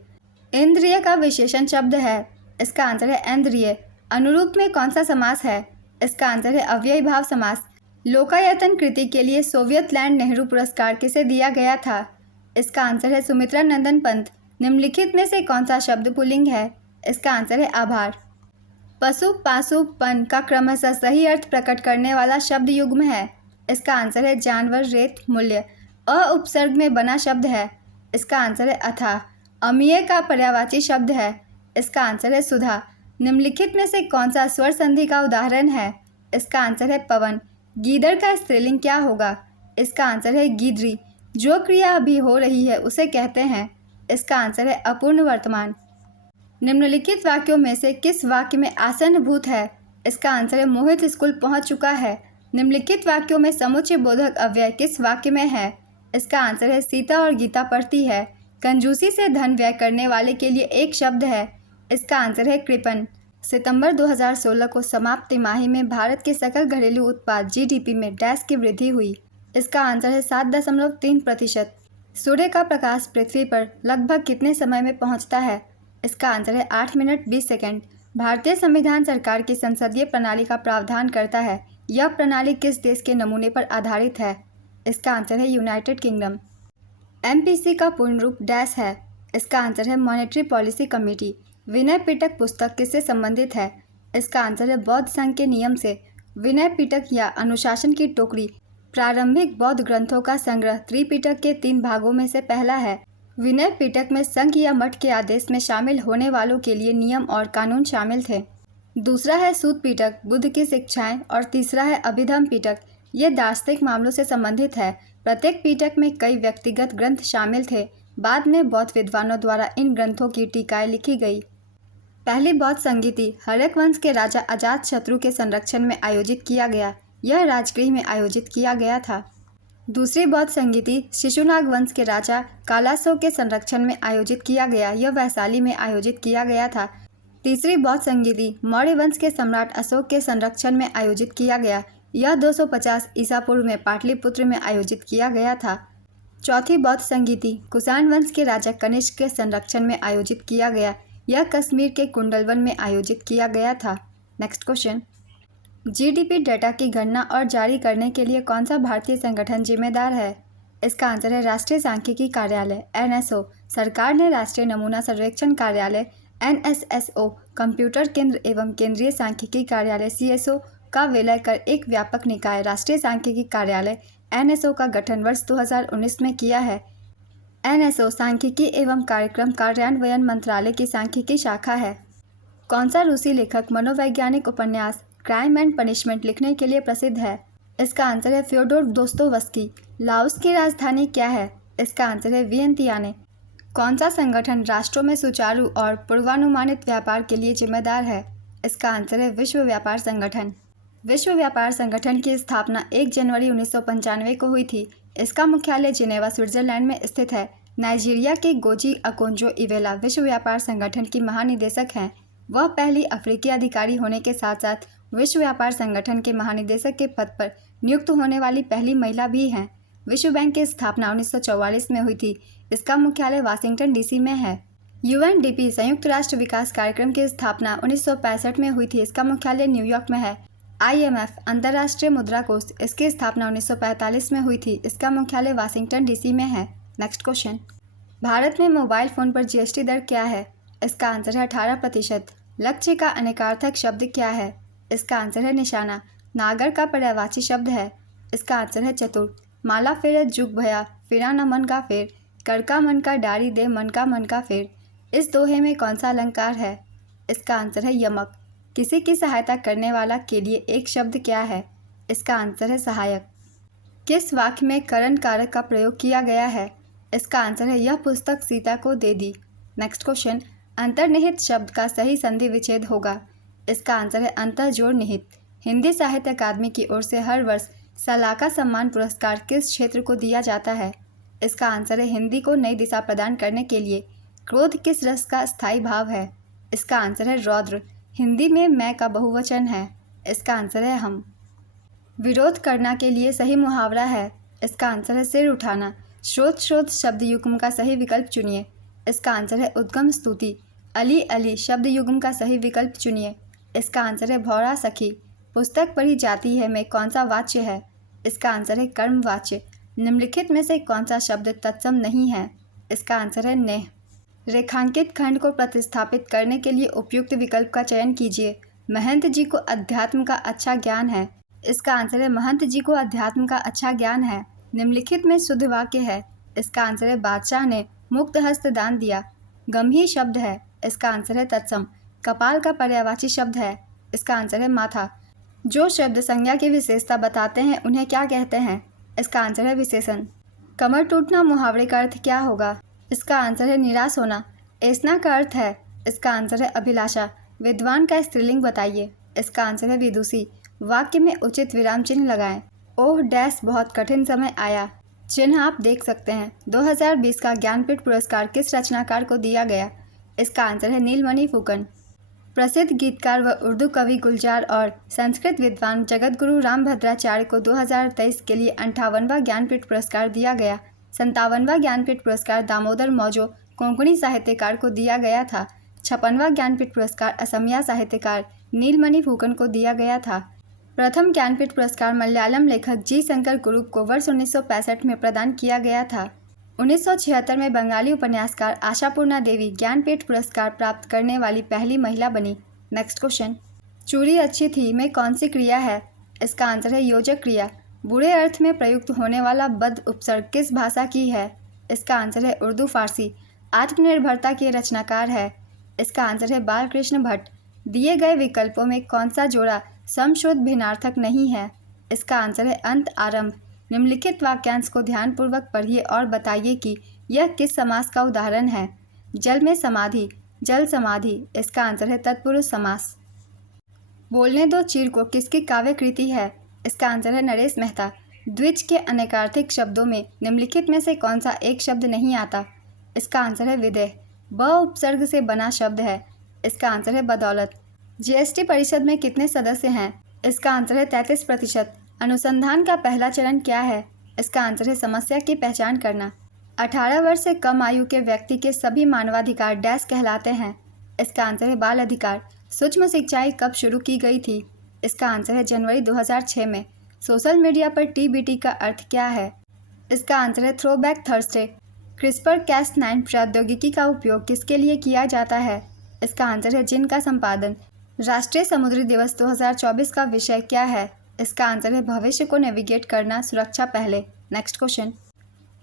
इंद्रिय का विशेषण शब्द है। इसका आंसर है इंद्रिय। अनुरूप में कौन सा समास है? इसका आंसर है अव्ययी भाव समास। लोकायतन कृति के लिए सोवियत लैंड नेहरू पुरस्कार किसे दिया गया था? इसका आंसर है सुमित्रा नंदन पंत। निम्नलिखित में से कौन सा शब्द पुल्लिंग है? इसका आंसर है आभार। पशु पाशु पन का क्रमशः सही अर्थ प्रकट करने वाला शब्द युग्म है। इसका आंसर है जानवर रेत मूल्य। अ उपसर्ग में बना शब्द है। इसका आंसर है अथाह। अमीय का पर्यायवाची शब्द है। इसका आंसर है सुधा। निम्नलिखित में से कौन सा स्वर संधि का उदाहरण है? इसका आंसर है पवन। गीदड़ का स्त्रीलिंग क्या होगा? इसका आंसर है गीदड़ी। जो क्रिया अभी हो रही है उसे कहते हैं। इसका आंसर है अपूर्ण वर्तमान। निम्नलिखित वाक्यों में से किस वाक्य में आसन्न भूत है? इसका आंसर है मोहित स्कूल पहुंच चुका है। निम्नलिखित वाक्यों में समुच्चय बोधक अव्यय किस वाक्य में है? इसका आंसर है सीता और गीता पढ़ती है। कंजूसी से धन व्यय करने वाले के लिए एक शब्द है। इसका आंसर है कृपण। सितंबर 2016 को समाप्त तिमाही में भारत के सकल घरेलू उत्पाद GDP में डैश की वृद्धि हुई। इसका आंसर है 7.3%। सूर्य का प्रकाश पृथ्वी पर लगभग कितने समय में पहुंचता है? इसका आंसर है 8 मिनट 20 सेकंड। भारतीय संविधान सरकार की संसदीय प्रणाली का प्रावधान करता है। यह प्रणाली किस देश के नमूने पर आधारित है? इसका आंसर है यूनाइटेड किंगडम। MPC का पूर्ण रूप डैश है। इसका आंसर है monetary policy committee. Vinaya Pitaka पुस्तक किससे संबंधित है? इसका आंसर है बौद्ध संघ के नियम से। विनय पिटक या अनुशासन की टोकरी प्रारंभिक बौद्ध ग्रंथों का संग्रह त्रिपिटक के 3 भागों में से पहला है। विनय पिटक में संघ या मठ के आदेश में शामिल होने वालों के लिए नियम और कानून शामिल थे। दूसरा है सूत पिटक, बुद्ध की शिक्षाएं, और तीसरा है अभिधम पिटक। ये दार्शनिक मामलों से संबंधित है। प्रत्येक पिटक में कई व्यक्तिगत ग्रंथ शामिल थे। बाद में बौद्ध विद्वानों द्वारा इन ग्रंथों की टीकाएं लिखी गई। पहली बौद्ध संगीति हर्यक वंश के राजा अजातशत्रु के संरक्षण में आयोजित किया गया। यह राजगृह में आयोजित किया गया था। दूसरी बौद्ध संगीति शिशुनाग वंश के राजा कालासो के संरक्षण में आयोजित किया गया। यह वैशाली में आयोजित किया गया था। तीसरी बौद्ध संगीति मौर्य वंश के सम्राट अशोक के संरक्षण में आयोजित किया गया। यह 250 ईसा पूर्व में पाटलिपुत्र में आयोजित किया गया था। चौथी बौद्ध संगीति कुषाण वंश के राजा कनिष्क के संरक्षण में आयोजित किया गया। यह कश्मीर के कुंडलवन में आयोजित किया गया था। नेक्स्ट क्वेश्चन, GDP डेटा की गणना और जारी करने के लिए कौन सा भारतीय संगठन जिम्मेदार है? इसका आंसर है राष्ट्रीय सांख्यिकी कार्यालय NSO। सरकार ने राष्ट्रीय नमूना सर्वेक्षण कार्यालय NSSO, कंप्यूटर केंद्र एवं केंद्रीय सांख्यिकी कार्यालय CSO का विलय कर एक व्यापक निकाय राष्ट्रीय सांख्यिकी कार्यालय NSO का गठन वर्ष 2019 में किया है। NSO सांख्यिकी एवं कार्यक्रम कार्यान्वयन मंत्रालय की सांख्यिकी शाखा है। कौन सा रूसी लेखक मनोवैज्ञानिक उपन्यास क्राइम एंड पनिशमेंट लिखने के लिए प्रसिद्ध है? इसका आंसर है फ्योडोर दोस्तोवस्की। लाओस की राजधानी क्या है? इसका आंसर है वियंतियाने। कौन सा संगठन राष्ट्रों में सुचारू और पूर्वानुमानित व्यापार के लिए जिम्मेदार है? इसका आंसर है विश्व व्यापार संगठन। विश्व व्यापार संगठन की स्थापना 1 जनवरी 1995 को हुई थी। इसका मुख्यालय जिनेवा स्विट्जरलैंड में स्थित है। नाइजीरिया के गोजी अकोंजो इवेला विश्व व्यापार संगठन की महानिदेशक हैं। वह पहली अफ्रीकी अधिकारी होने के साथ साथ विश्व व्यापार संगठन के महानिदेशक के पद पर नियुक्त होने वाली पहली महिला भी हैं। विश्व बैंक की स्थापना 1944 में हुई थी। इसका मुख्यालय वाशिंगटन DC में है। UNDP संयुक्त राष्ट्र विकास कार्यक्रम की स्थापना 1965 में हुई थी। इसका मुख्यालय न्यूयॉर्क में है। IMF अंतर्राष्ट्रीय मुद्रा कोष, इसकी स्थापना 1945 में हुई थी। इसका मुख्यालय वाशिंगटन DC में है। नेक्स्ट क्वेश्चन, भारत में मोबाइल फ़ोन पर GST दर क्या है? इसका आंसर है 18%। लक्ष्य का अनेकार्थक शब्द क्या है? इसका आंसर है निशाना। नागर का पर्यायवाची शब्द है। इसका आंसर है चतुर। माला फेरे जुग भया, फिरा न मन का फेर, कर का मन का डारी दे, मन का फेर। इस दोहे में कौन सा अलंकार है? इसका आंसर है यमक। किसी की सहायता करने वाला के लिए एक शब्द क्या है? इसका आंसर है सहायक। किस वाक्य में करण कारक का प्रयोग किया गया है? इसका आंसर है यह पुस्तक सीता को दे दी। नेक्स्ट क्वेश्चन, अंतर्निहित शब्द का सही संधि विच्छेद होगा। इसका आंसर है अंतर्जोड़ निहित। हिंदी साहित्य अकादमी की ओर से हर वर्ष सलाका सम्मान पुरस्कार किस क्षेत्र को दिया जाता है? इसका आंसर है हिंदी को नई दिशा प्रदान करने के लिए। क्रोध किस रस का स्थायी भाव है? इसका आंसर है रौद्र। हिंदी में मैं का बहुवचन है। इसका आंसर है हम। विरोध करना के लिए सही मुहावरा है। इसका आंसर है सिर उठाना। स्रोत स्रोत शब्द युग्म का सही विकल्प चुनिए। इसका आंसर है उद्गम स्तुति। अली अली शब्द युग्म का सही विकल्प चुनिए। इसका आंसर है भौरा सखी। पुस्तक पढ़ी जाती है में कौन सा वाच्य है? इसका आंसर है कर्मवाच्य। निम्नलिखित में से कौन सा शब्द तत्सम नहीं है? इसका आंसर है नेह। रेखांकित खंड को प्रतिस्थापित करने के लिए उपयुक्त विकल्प का चयन कीजिए। महंत जी को अध्यात्म का अच्छा ज्ञान है। इसका आंसर है महंत जी को अध्यात्म का अच्छा ज्ञान है। निम्नलिखित में शुद्ध वाक्य है। इसका आंसर है बादशाह ने मुक्त हस्त दान दिया। गंभीर शब्द है। इसका आंसर है तत्सम। कपाल का पर्यायवाची शब्द है। इसका आंसर है माथा। जो शब्द संज्ञा की विशेषता बताते हैं उन्हें क्या कहते हैं? इसका आंसर है विशेषण। कमर टूटना मुहावरे का अर्थ क्या होगा? इसका आंसर है निराश होना। ऐसना का अर्थ है। इसका आंसर है अभिलाषा। विद्वान का स्त्रीलिंग बताइए। इसका आंसर है विदुषी। वाक्य में उचित विराम चिन्ह लगाएं। ओह डैश बहुत कठिन समय आया। चिन्ह आप देख सकते हैं। 2020 का ज्ञानपीठ पुरस्कार किस रचनाकार को दिया गया? इसका आंसर है नीलमणि फुकन। प्रसिद्ध गीतकार व उर्दू कवि गुलजार और संस्कृत विद्वान जगतगुरु रामभद्राचार्य को 2023 के लिए 58वां ज्ञानपीठ पुरस्कार दिया गया। 57वां ज्ञानपीठ पुरस्कार दामोदर मौजो कोंकणी साहित्यकार को दिया गया था। 56वां ज्ञानपीठ पुरस्कार असमिया साहित्यकार नीलमणि फुकन को दिया गया था। प्रथम ज्ञानपीठ पुरस्कार मलयालम लेखक जी शंकर कुरूप को वर्ष 1965 में प्रदान किया गया था। 1976 में बंगाली उपन्यासकार आशापूर्णा देवी ज्ञानपीठ पुरस्कार प्राप्त करने वाली पहली महिला बनी। नेक्स्ट क्वेश्चन, चूड़ी अच्छी थी में कौन सी क्रिया है? इसका आंसर है योजक क्रिया। बुरे अर्थ में प्रयुक्त होने वाला बद उपसर्ग किस भाषा की है? इसका आंसर है उर्दू फारसी। आत्मनिर्भरता के रचनाकार है? इसका आंसर है बालकृष्ण भट्ट। दिए गए विकल्पों में कौन सा जोड़ा समशुद्ध भिन्नार्थक नहीं है? इसका आंसर है अंत आरंभ। निम्नलिखित वाक्यांश को ध्यानपूर्वक पढ़िए और बताइए कि यह किस समास का उदाहरण है। जल में समाधि, जल समाधि। इसका आंसर है तत्पुरुष समास। बोलने दो चीर को किसकी काव्य कृति है? इसका आंसर है नरेश मेहता। द्विज के अनेकार्थिक शब्दों में निम्नलिखित में से कौन सा एक शब्द नहीं आता? इसका आंसर है विदेह। ब उपसर्ग से बना शब्द है। इसका आंसर है बदौलत। जीएसटी परिषद में कितने सदस्य हैं? इसका आंसर है 33%। अनुसंधान का पहला चरण क्या है? इसका आंसर है समस्या की पहचान करना। 18 वर्ष से कम आयु के व्यक्ति के सभी मानवाधिकार डैश कहलाते हैं। इसका आंसर है बाल अधिकार। सूक्ष्म सिंचाई कब शुरू की गई थी? इसका आंसर है जनवरी 2006 में। सोशल मीडिया पर TBT का अर्थ क्या है? इसका आंसर है थ्रोबैक थर्सडे। CRISPR-Cas9 प्रौद्योगिकी का उपयोग किसके लिए किया जाता है? इसका आंसर है जीन का संपादन। राष्ट्रीय समुद्री दिवस 2024 का विषय क्या है? इसका आंसर है भविष्य को नेविगेट करना, सुरक्षा पहले। नेक्स्ट क्वेश्चन,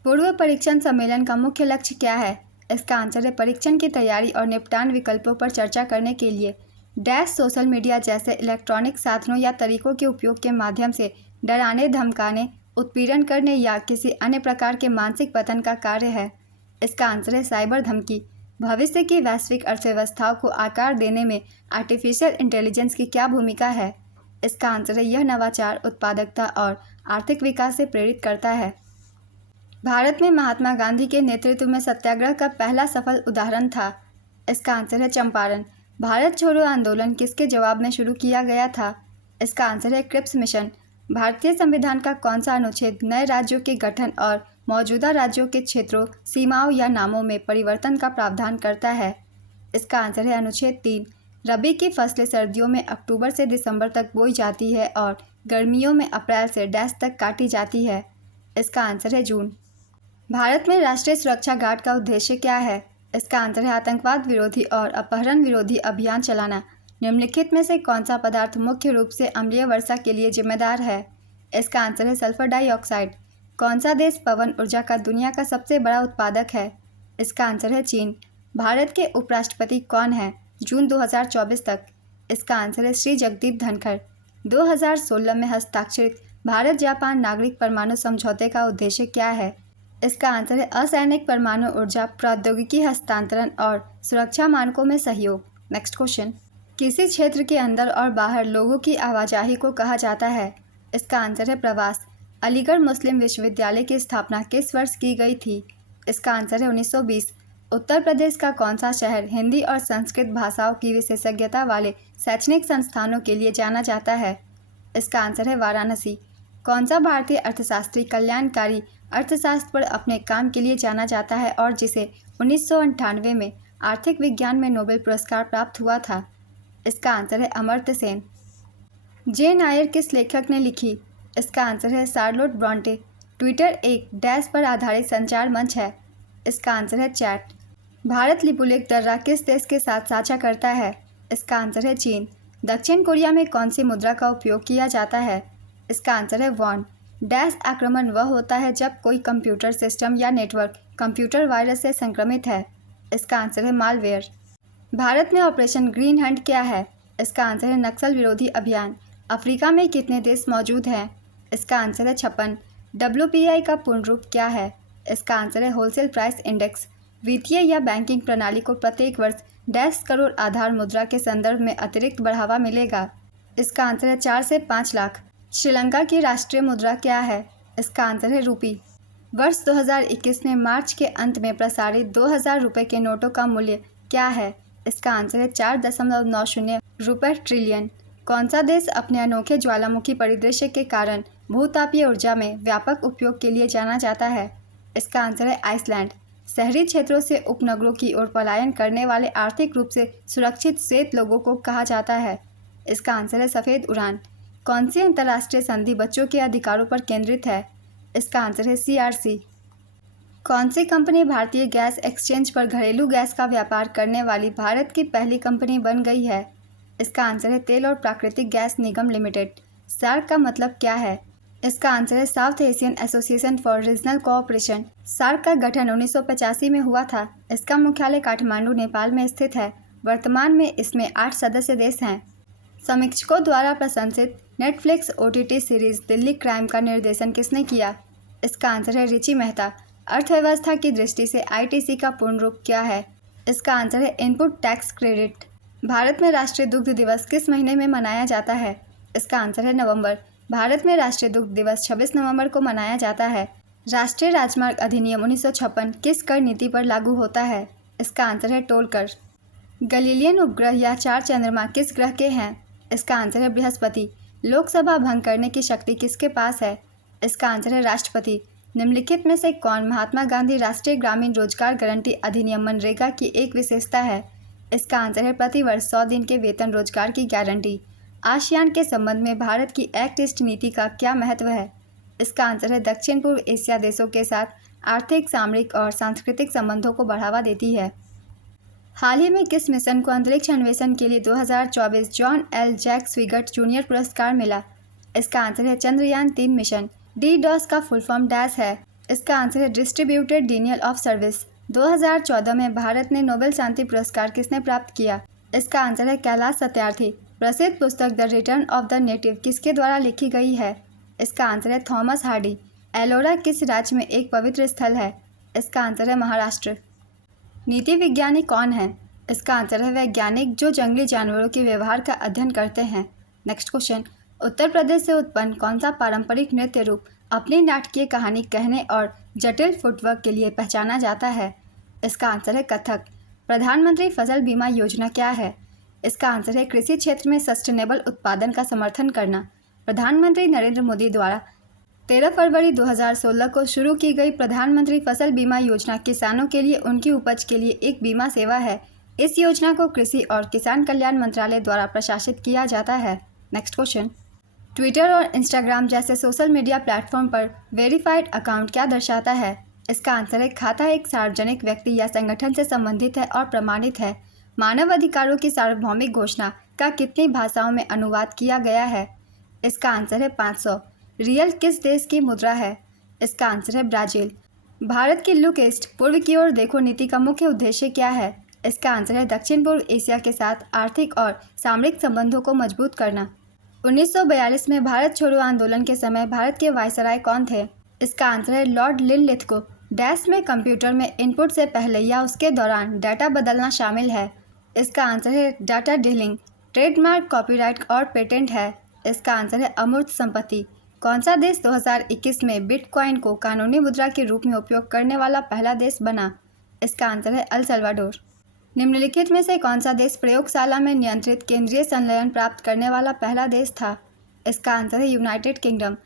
पूर्व परीक्षण सम्मेलन का मुख्य लक्ष्य क्या है? इसका आंसर है परीक्षण की तैयारी और निपटान विकल्पों पर चर्चा करने के लिए डैश सोशल मीडिया जैसे इलेक्ट्रॉनिक साधनों या तरीकों के उपयोग के माध्यम से डराने, धमकाने, उत्पीड़न करने या किसी अन्य प्रकार के मानसिक पतन का कार्य है। इसका आंसर है साइबर धमकी। भविष्य की वैश्विक अर्थव्यवस्थाओं को आकार देने में आर्टिफिशियल इंटेलिजेंस की क्या भूमिका है? इसका आंसर है यह नवाचार, उत्पादकता और आर्थिक विकास से प्रेरित करता है। भारत में महात्मा गांधी के नेतृत्व में सत्याग्रह का पहला सफल उदाहरण था। इसका आंसर है चंपारण। भारत छोड़ो आंदोलन किसके जवाब में शुरू किया गया था? इसका आंसर है क्रिप्स मिशन। भारतीय संविधान का कौन सा अनुच्छेद नए राज्यों के गठन और मौजूदा राज्यों के क्षेत्रों, सीमाओं या नामों में परिवर्तन का प्रावधान करता है? इसका आंसर है अनुच्छेद 3। रबी की फसलें सर्दियों में अक्टूबर से दिसंबर तक बोई जाती है और गर्मियों में अप्रैल से डैश तक काटी जाती है। इसका आंसर है जून। भारत में राष्ट्रीय सुरक्षा गार्ड का उद्देश्य क्या है? इसका आंसर है आतंकवाद विरोधी और अपहरण विरोधी अभियान चलाना। निम्नलिखित में से कौन सा पदार्थ मुख्य रूप से अम्लीय वर्षा के लिए जिम्मेदार है? इसका आंसर है सल्फर डाइऑक्साइड। कौन सा देश पवन ऊर्जा का दुनिया का सबसे बड़ा उत्पादक है? इसका आंसर है चीन। भारत के उपराष्ट्रपति कौन है जून 2024 तक? इसका आंसर है श्री जगदीप धनखड़। 2016 में हस्ताक्षरित भारत जापान नागरिक परमाणु समझौते का उद्देश्य क्या है? इसका आंसर है असैनिक परमाणु ऊर्जा प्रौद्योगिकी हस्तांतरण और सुरक्षा मानकों में सहयोग। नेक्स्ट क्वेश्चन, किसी क्षेत्र के अंदर और बाहर लोगों की आवाजाही को कहा जाता है? इसका आंसर है प्रवास। अलीगढ़ मुस्लिम विश्वविद्यालय की स्थापना किस वर्ष की गई थी? इसका आंसर है 1920। उत्तर प्रदेश का कौन सा शहर हिंदी और संस्कृत भाषाओं की विशेषज्ञता वाले शैक्षणिक संस्थानों के लिए जाना जाता है? इसका आंसर है वाराणसी। कौन सा भारतीय अर्थशास्त्री कल्याणकारी अर्थशास्त्र पर अपने काम के लिए जाना जाता है और जिसे 1998 में आर्थिक विज्ञान में नोबेल पुरस्कार प्राप्त हुआ था? इसका आंसर है अमर्त्य सेन। जेन आयर किस लेखक ने लिखी? इसका आंसर है शार्लोट ब्रॉन्टे। ट्विटर एक डैश पर आधारित संचार मंच है। इसका आंसर है चैट। भारत लिपुलेख दर्रा किस देश के साथ साझा करता है? इसका आंसर है चीन। दक्षिण कोरिया में कौन सी मुद्रा का उपयोग किया जाता है? इसका आंसर है वॉन। डैश आक्रमण वह होता है जब कोई कंप्यूटर सिस्टम या नेटवर्क कंप्यूटर वायरस से संक्रमित है। इसका आंसर है मालवेयर। भारत में ऑपरेशन ग्रीन हंट क्या है? इसका आंसर है नक्सल विरोधी अभियान। अफ्रीका में कितने देश मौजूद हैं? इसका आंसर है 56। WPI का पूर्ण रूप क्या है? इसका आंसर है होलसेल प्राइस इंडेक्स। वित्तीय या बैंकिंग प्रणाली को प्रत्येक वर्ष 10 करोड़ आधार मुद्रा के संदर्भ में अतिरिक्त बढ़ावा मिलेगा। इसका आंसर है 4 से 5 लाख। श्रीलंका की राष्ट्रीय मुद्रा क्या है? इसका आंसर है रूपी। वर्ष 2021 में मार्च के अंत में प्रसारित 2000 रुपये के नोटों का मूल्य क्या है? इसका आंसर है 4.90 रुपये ट्रिलियन। कौन सा देश अपने अनोखे ज्वालामुखी परिदृश्य के कारण भूतापीय ऊर्जा में व्यापक उपयोग के लिए जाना जाता है? इसका आंसर है आइसलैंड। शहरी क्षेत्रों से उपनगरों की ओर पलायन करने वाले आर्थिक रूप से सुरक्षित श्वेत लोगों को कहा जाता है। इसका आंसर है सफ़ेद उड़ान। कौन सी अंतर्राष्ट्रीय संधि बच्चों के अधिकारों पर केंद्रित है? इसका आंसर है CRC। कौन सी कंपनी भारतीय गैस एक्सचेंज पर घरेलू गैस का व्यापार करने वाली भारत की पहली कंपनी बन गई है? इसका आंसर है तेल और प्राकृतिक गैस निगम लिमिटेड। सार्क का मतलब क्या है? इसका आंसर है South Asian Association for Regional Cooperation. SAARC का गठन 1985 में हुआ था। इसका मुख्यालय काठमांडू, नेपाल में स्थित है। वर्तमान में इसमें 8 सदस्य देश हैं। समीक्षकों द्वारा प्रशंसित Netflix OTT series Delhi crime का निर्देशन किसने किया? इसका आंसर है रिची मेहता। अर्थव्यवस्था की दृष्टि से ITC का पूर्ण रूप क्या है? इसका आंसर है इनपुट टैक्स क्रेडिट। भारत में राष्ट्रीय दुग्ध दिवस किस महीने में मनाया जाता है? इसका आंसर है नवंबर। भारत में राष्ट्रीय दुग्ध दिवस 26 नवंबर को मनाया जाता है। राष्ट्रीय राजमार्ग अधिनियम 1956 किस कर नीति पर लागू होता है? इसका आंसर है टोल कर। गलीलियन उपग्रह या 4 चंद्रमा किस ग्रह के हैं? इसका आंसर है बृहस्पति। लोकसभा भंग करने की शक्ति किसके पास है? इसका आंसर है राष्ट्रपति। निम्नलिखित में से कौन महात्मा गांधी राष्ट्रीय ग्रामीण रोजगार गारंटी अधिनियम मनरेगा की एक विशेषता है? इसका आंसर है प्रतिवर्ष 100 दिन के वेतन रोजगार की गारंटी। आसियान के संबंध में भारत की एक्ट ईस्ट नीति का क्या महत्व है? इसका आंसर है दक्षिण पूर्व एशिया देशों के साथ आर्थिक, सामरिक और सांस्कृतिक संबंधों को बढ़ावा देती है। हाल ही में किस मिशन को अंतरिक्ष अन्वेषण के लिए 2024 जॉन एल जैक स्विगट जूनियर पुरस्कार मिला? इसका आंसर है चंद्रयान 3 मिशन। DDoS का फुल फॉर्म डैश है। इसका आंसर है डिस्ट्रीब्यूटेड डिनियल ऑफ सर्विस। 2014 में भारत ने नोबेल शांति पुरस्कार किसने प्राप्त किया? इसका आंसर है कैलाश सत्यार्थी। प्रसिद्ध पुस्तक the return of the native किसके द्वारा लिखी गई है? इसका आंसर है थॉमस हार्डी। एलोरा किस राज्य में एक पवित्र स्थल है? इसका आंसर है महाराष्ट्र। नीति विज्ञानी कौन है? इसका आंसर है वैज्ञानिक जो जंगली जानवरों के व्यवहार का अध्ययन करते हैं। नेक्स्ट क्वेश्चन, उत्तर प्रदेश से उत्पन्न कौन सा पारंपरिक नृत्य रूप अपनी नाटकीय कहानी कहने और जटिल फुटवर्क के लिए पहचाना जाता है? इसका आंसर है कथक। प्रधानमंत्री फसल बीमा योजना क्या है? इसका आंसर है कृषि क्षेत्र में सस्टेनेबल उत्पादन का समर्थन करना। प्रधानमंत्री नरेंद्र मोदी द्वारा 13 फरवरी 2016 को शुरू की गई प्रधानमंत्री फसल बीमा योजना किसानों के लिए उनकी उपज के लिए एक बीमा सेवा है। इस योजना को कृषि और किसान कल्याण मंत्रालय द्वारा प्रशासित किया जाता है। नेक्स्ट क्वेश्चन, ट्विटर और इंस्टाग्राम जैसे सोशल मीडिया प्लेटफॉर्म पर वेरीफाइड अकाउंट क्या दर्शाता है? इसका आंसर है खाता एक सार्वजनिक व्यक्ति या संगठन से संबंधित है और प्रमाणित है। मानव अधिकारों की सार्वभौमिक घोषणा का कितनी भाषाओं में अनुवाद किया गया है? इसका आंसर है 500। रियल किस देश की मुद्रा है? इसका आंसर है ब्राज़ील। भारत की लुक ईस्ट पूर्व की ओर देखो नीति का मुख्य उद्देश्य क्या है? इसका आंसर है दक्षिण पूर्व एशिया के साथ आर्थिक और सामरिक संबंधों को मजबूत करना। 1942 में भारत छोड़ो आंदोलन के समय भारत के वायसराय कौन थे? इसका आंसर है लॉर्ड लिनलिथगो। डैश में कंप्यूटर में इनपुट से पहले या उसके दौरान डाटा बदलना शामिल है। इसका आंसर है डाटा डीलिंग। ट्रेडमार्क, कॉपीराइट और पेटेंट है। इसका आंसर है अमूर्त संपत्ति। कौन सा देश 2021 में बिटकॉइन को कानूनी मुद्रा के रूप में उपयोग करने वाला पहला देश बना? इसका आंसर है अल सल्वाडोर। निम्नलिखित में से कौन सा देश प्रयोगशाला में नियंत्रित केंद्रीय संलयन प्राप्त करने वाला पहला देश था? इसका आंसर है यूनाइटेड किंगडम।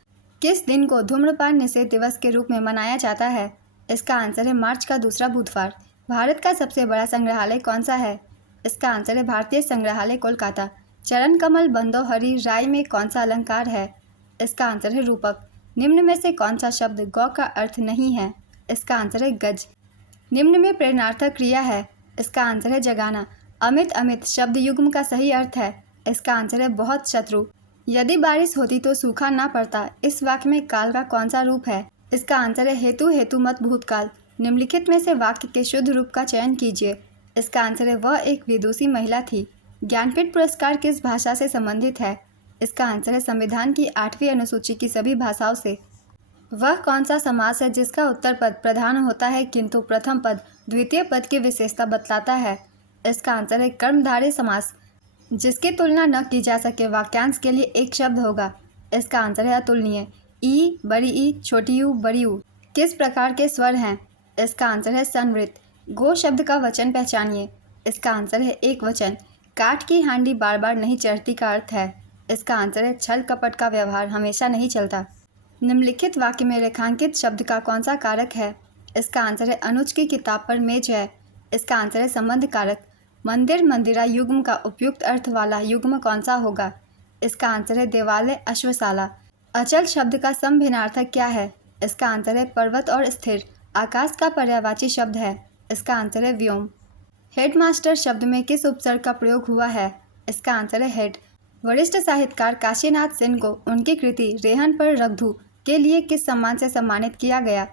किस दिन को धूम्रपान निषेध दिवस के रूप में मनाया जाता है? इसका आंसर है मार्च का दूसरा बुधवार। भारत का सबसे बड़ा संग्रहालय कौन सा है? इसका आंसर है भारतीय संग्रहालय कोलकाता। चरण कमल बंदोहरी राय में कौन सा अलंकार है? इसका आंसर है रूपक। निम्न में से कौन सा शब्द गौ का अर्थ नहीं है? इसका आंसर है गज। निम्न में प्रेरणार्थक क्रिया है। इसका आंसर है जगाना। अमित अमित शब्द युग्म का सही अर्थ है। इसका आंसर है बहुत शत्रु। यदि बारिश होती तो सूखा ना पड़ता। इस वाक्य में काल का कौन सा रूप है? इसका आंसर है हेतु हेतु मत भूतकाल। निम्नलिखित में से वाक्य के शुद्ध रूप का चयन कीजिए। इसका आंसर है वह एक विदुषी महिला थी। ज्ञानपीठ पुरस्कार किस भाषा से संबंधित है? इसका आंसर है संविधान की 8वीं अनुसूची की सभी भाषाओं से। वह कौन सा समास है जिसका उत्तर पद प्रधान होता है किंतु प्रथम पद द्वितीय पद की विशेषता बतलाता है? इसका आंसर है कर्मधारय समास। जिसकी तुलना न की जा सके वाक्यांश के लिए एक शब्द होगा। इसका आंसर है अतुलनीय। ई, बड़ी ई, छोटी यू, बड़ी यू किस प्रकार के स्वर हैं? इसका आंसर है संवृत। गो शब्द का वचन पहचानिए। इसका आंसर है एक वचन। काठ की हांडी बार बार नहीं चढ़ती का अर्थ है। इसका आंसर है छल कपट का व्यवहार हमेशा नहीं चलता। निम्नलिखित वाक्य में रेखांकित शब्द का कौन सा कारक है? इसका आंसर है अनुज की किताब पर मेज है। इसका आंसर है संबंध कारक। मंदिर मंदिरा युग्म का उपयुक्त अर्थ वाला युग्म कौन सा होगा? इसका आंसर है देवालय अश्वशाला। अचल शब्द का समभिन्नार्थक क्या है? इसका आंसर है पर्वत और स्थिर। आकाश का पर्यायवाची शब्द है? इसका आंसर है व्योम। हेडमास्टर शब्द में किस उपसर्ग का प्रयोग हुआ है? इसका आंसर है हेड। वरिष्ठ साहित्यकार काशीनाथ सेन को उनकी कृति रेहन पर रघु के लिए किस सम्मान से सम्मानित किया गया?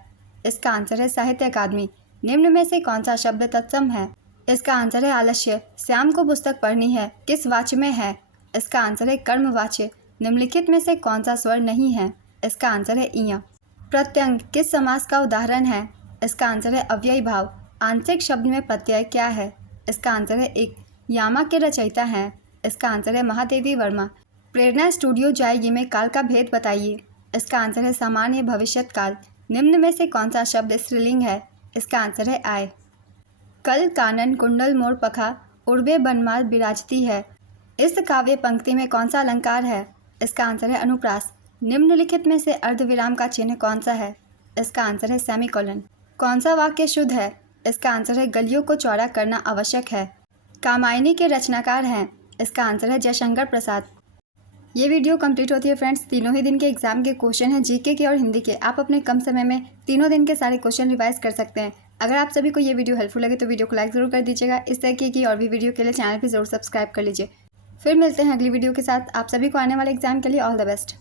इसका आंसर है साहित्य अकादमी। निम्न में से कौन सा शब्द तत्सम है? इसका आंसर है आलस्य। श्याम को पुस्तक पढ़नी है किस वाच्य में है? इसका आंसर है कर्मवाच्य। निम्नलिखित में से कौन सा स्वर नहीं है? इसका आंसर है इय। प्रत्यंग किस समास का उदाहरण है? इसका आंसर है अव्ययी भाव। आंशिक शब्द में प्रत्यय क्या है? इसका आंसर है एक। यामा के रचयिता हैं? इसका आंसर है महादेवी वर्मा। प्रेरणा स्टूडियो जाएगी में काल का भेद बताइए। इसका आंसर है सामान्य भविष्यत काल। निम्न में से कौन सा शब्द स्त्रीलिंग है? इसका आंसर है आय। कल कानन कुंडल मोर पखा उर्वे बनमाल विराजती है। इस काव्य पंक्ति में कौन सा अलंकार है? इसका आंसर है अनुप्रास। निम्नलिखित में से अर्धविराम का चिन्ह कौन सा है? इसका आंसर है सेमीकोलन। कौन सा वाक्य शुद्ध है? इसका आंसर है गलियों को चौड़ा करना आवश्यक है। कामायनी के रचनाकार हैं? इसका आंसर है जयशंकर प्रसाद। ये वीडियो कंप्लीट होती है फ्रेंड्स। तीनों ही दिन के एग्जाम के क्वेश्चन हैं, जीके के और हिंदी के। आप अपने कम समय में तीनों दिन के सारे क्वेश्चन रिवाइज कर सकते हैं। अगर आप सभी को ये वीडियो हेल्पफुल लगे तो वीडियो को लाइक ज़रूर कर दीजिएगा। इस तरीके की और भी वीडियो के लिए चैनल भी ज़रूर सब्सक्राइब कर लीजिए। फिर मिलते हैं अगली वीडियो के साथ। आप सभी को आने वाले एग्जाम के लिए ऑल द बेस्ट।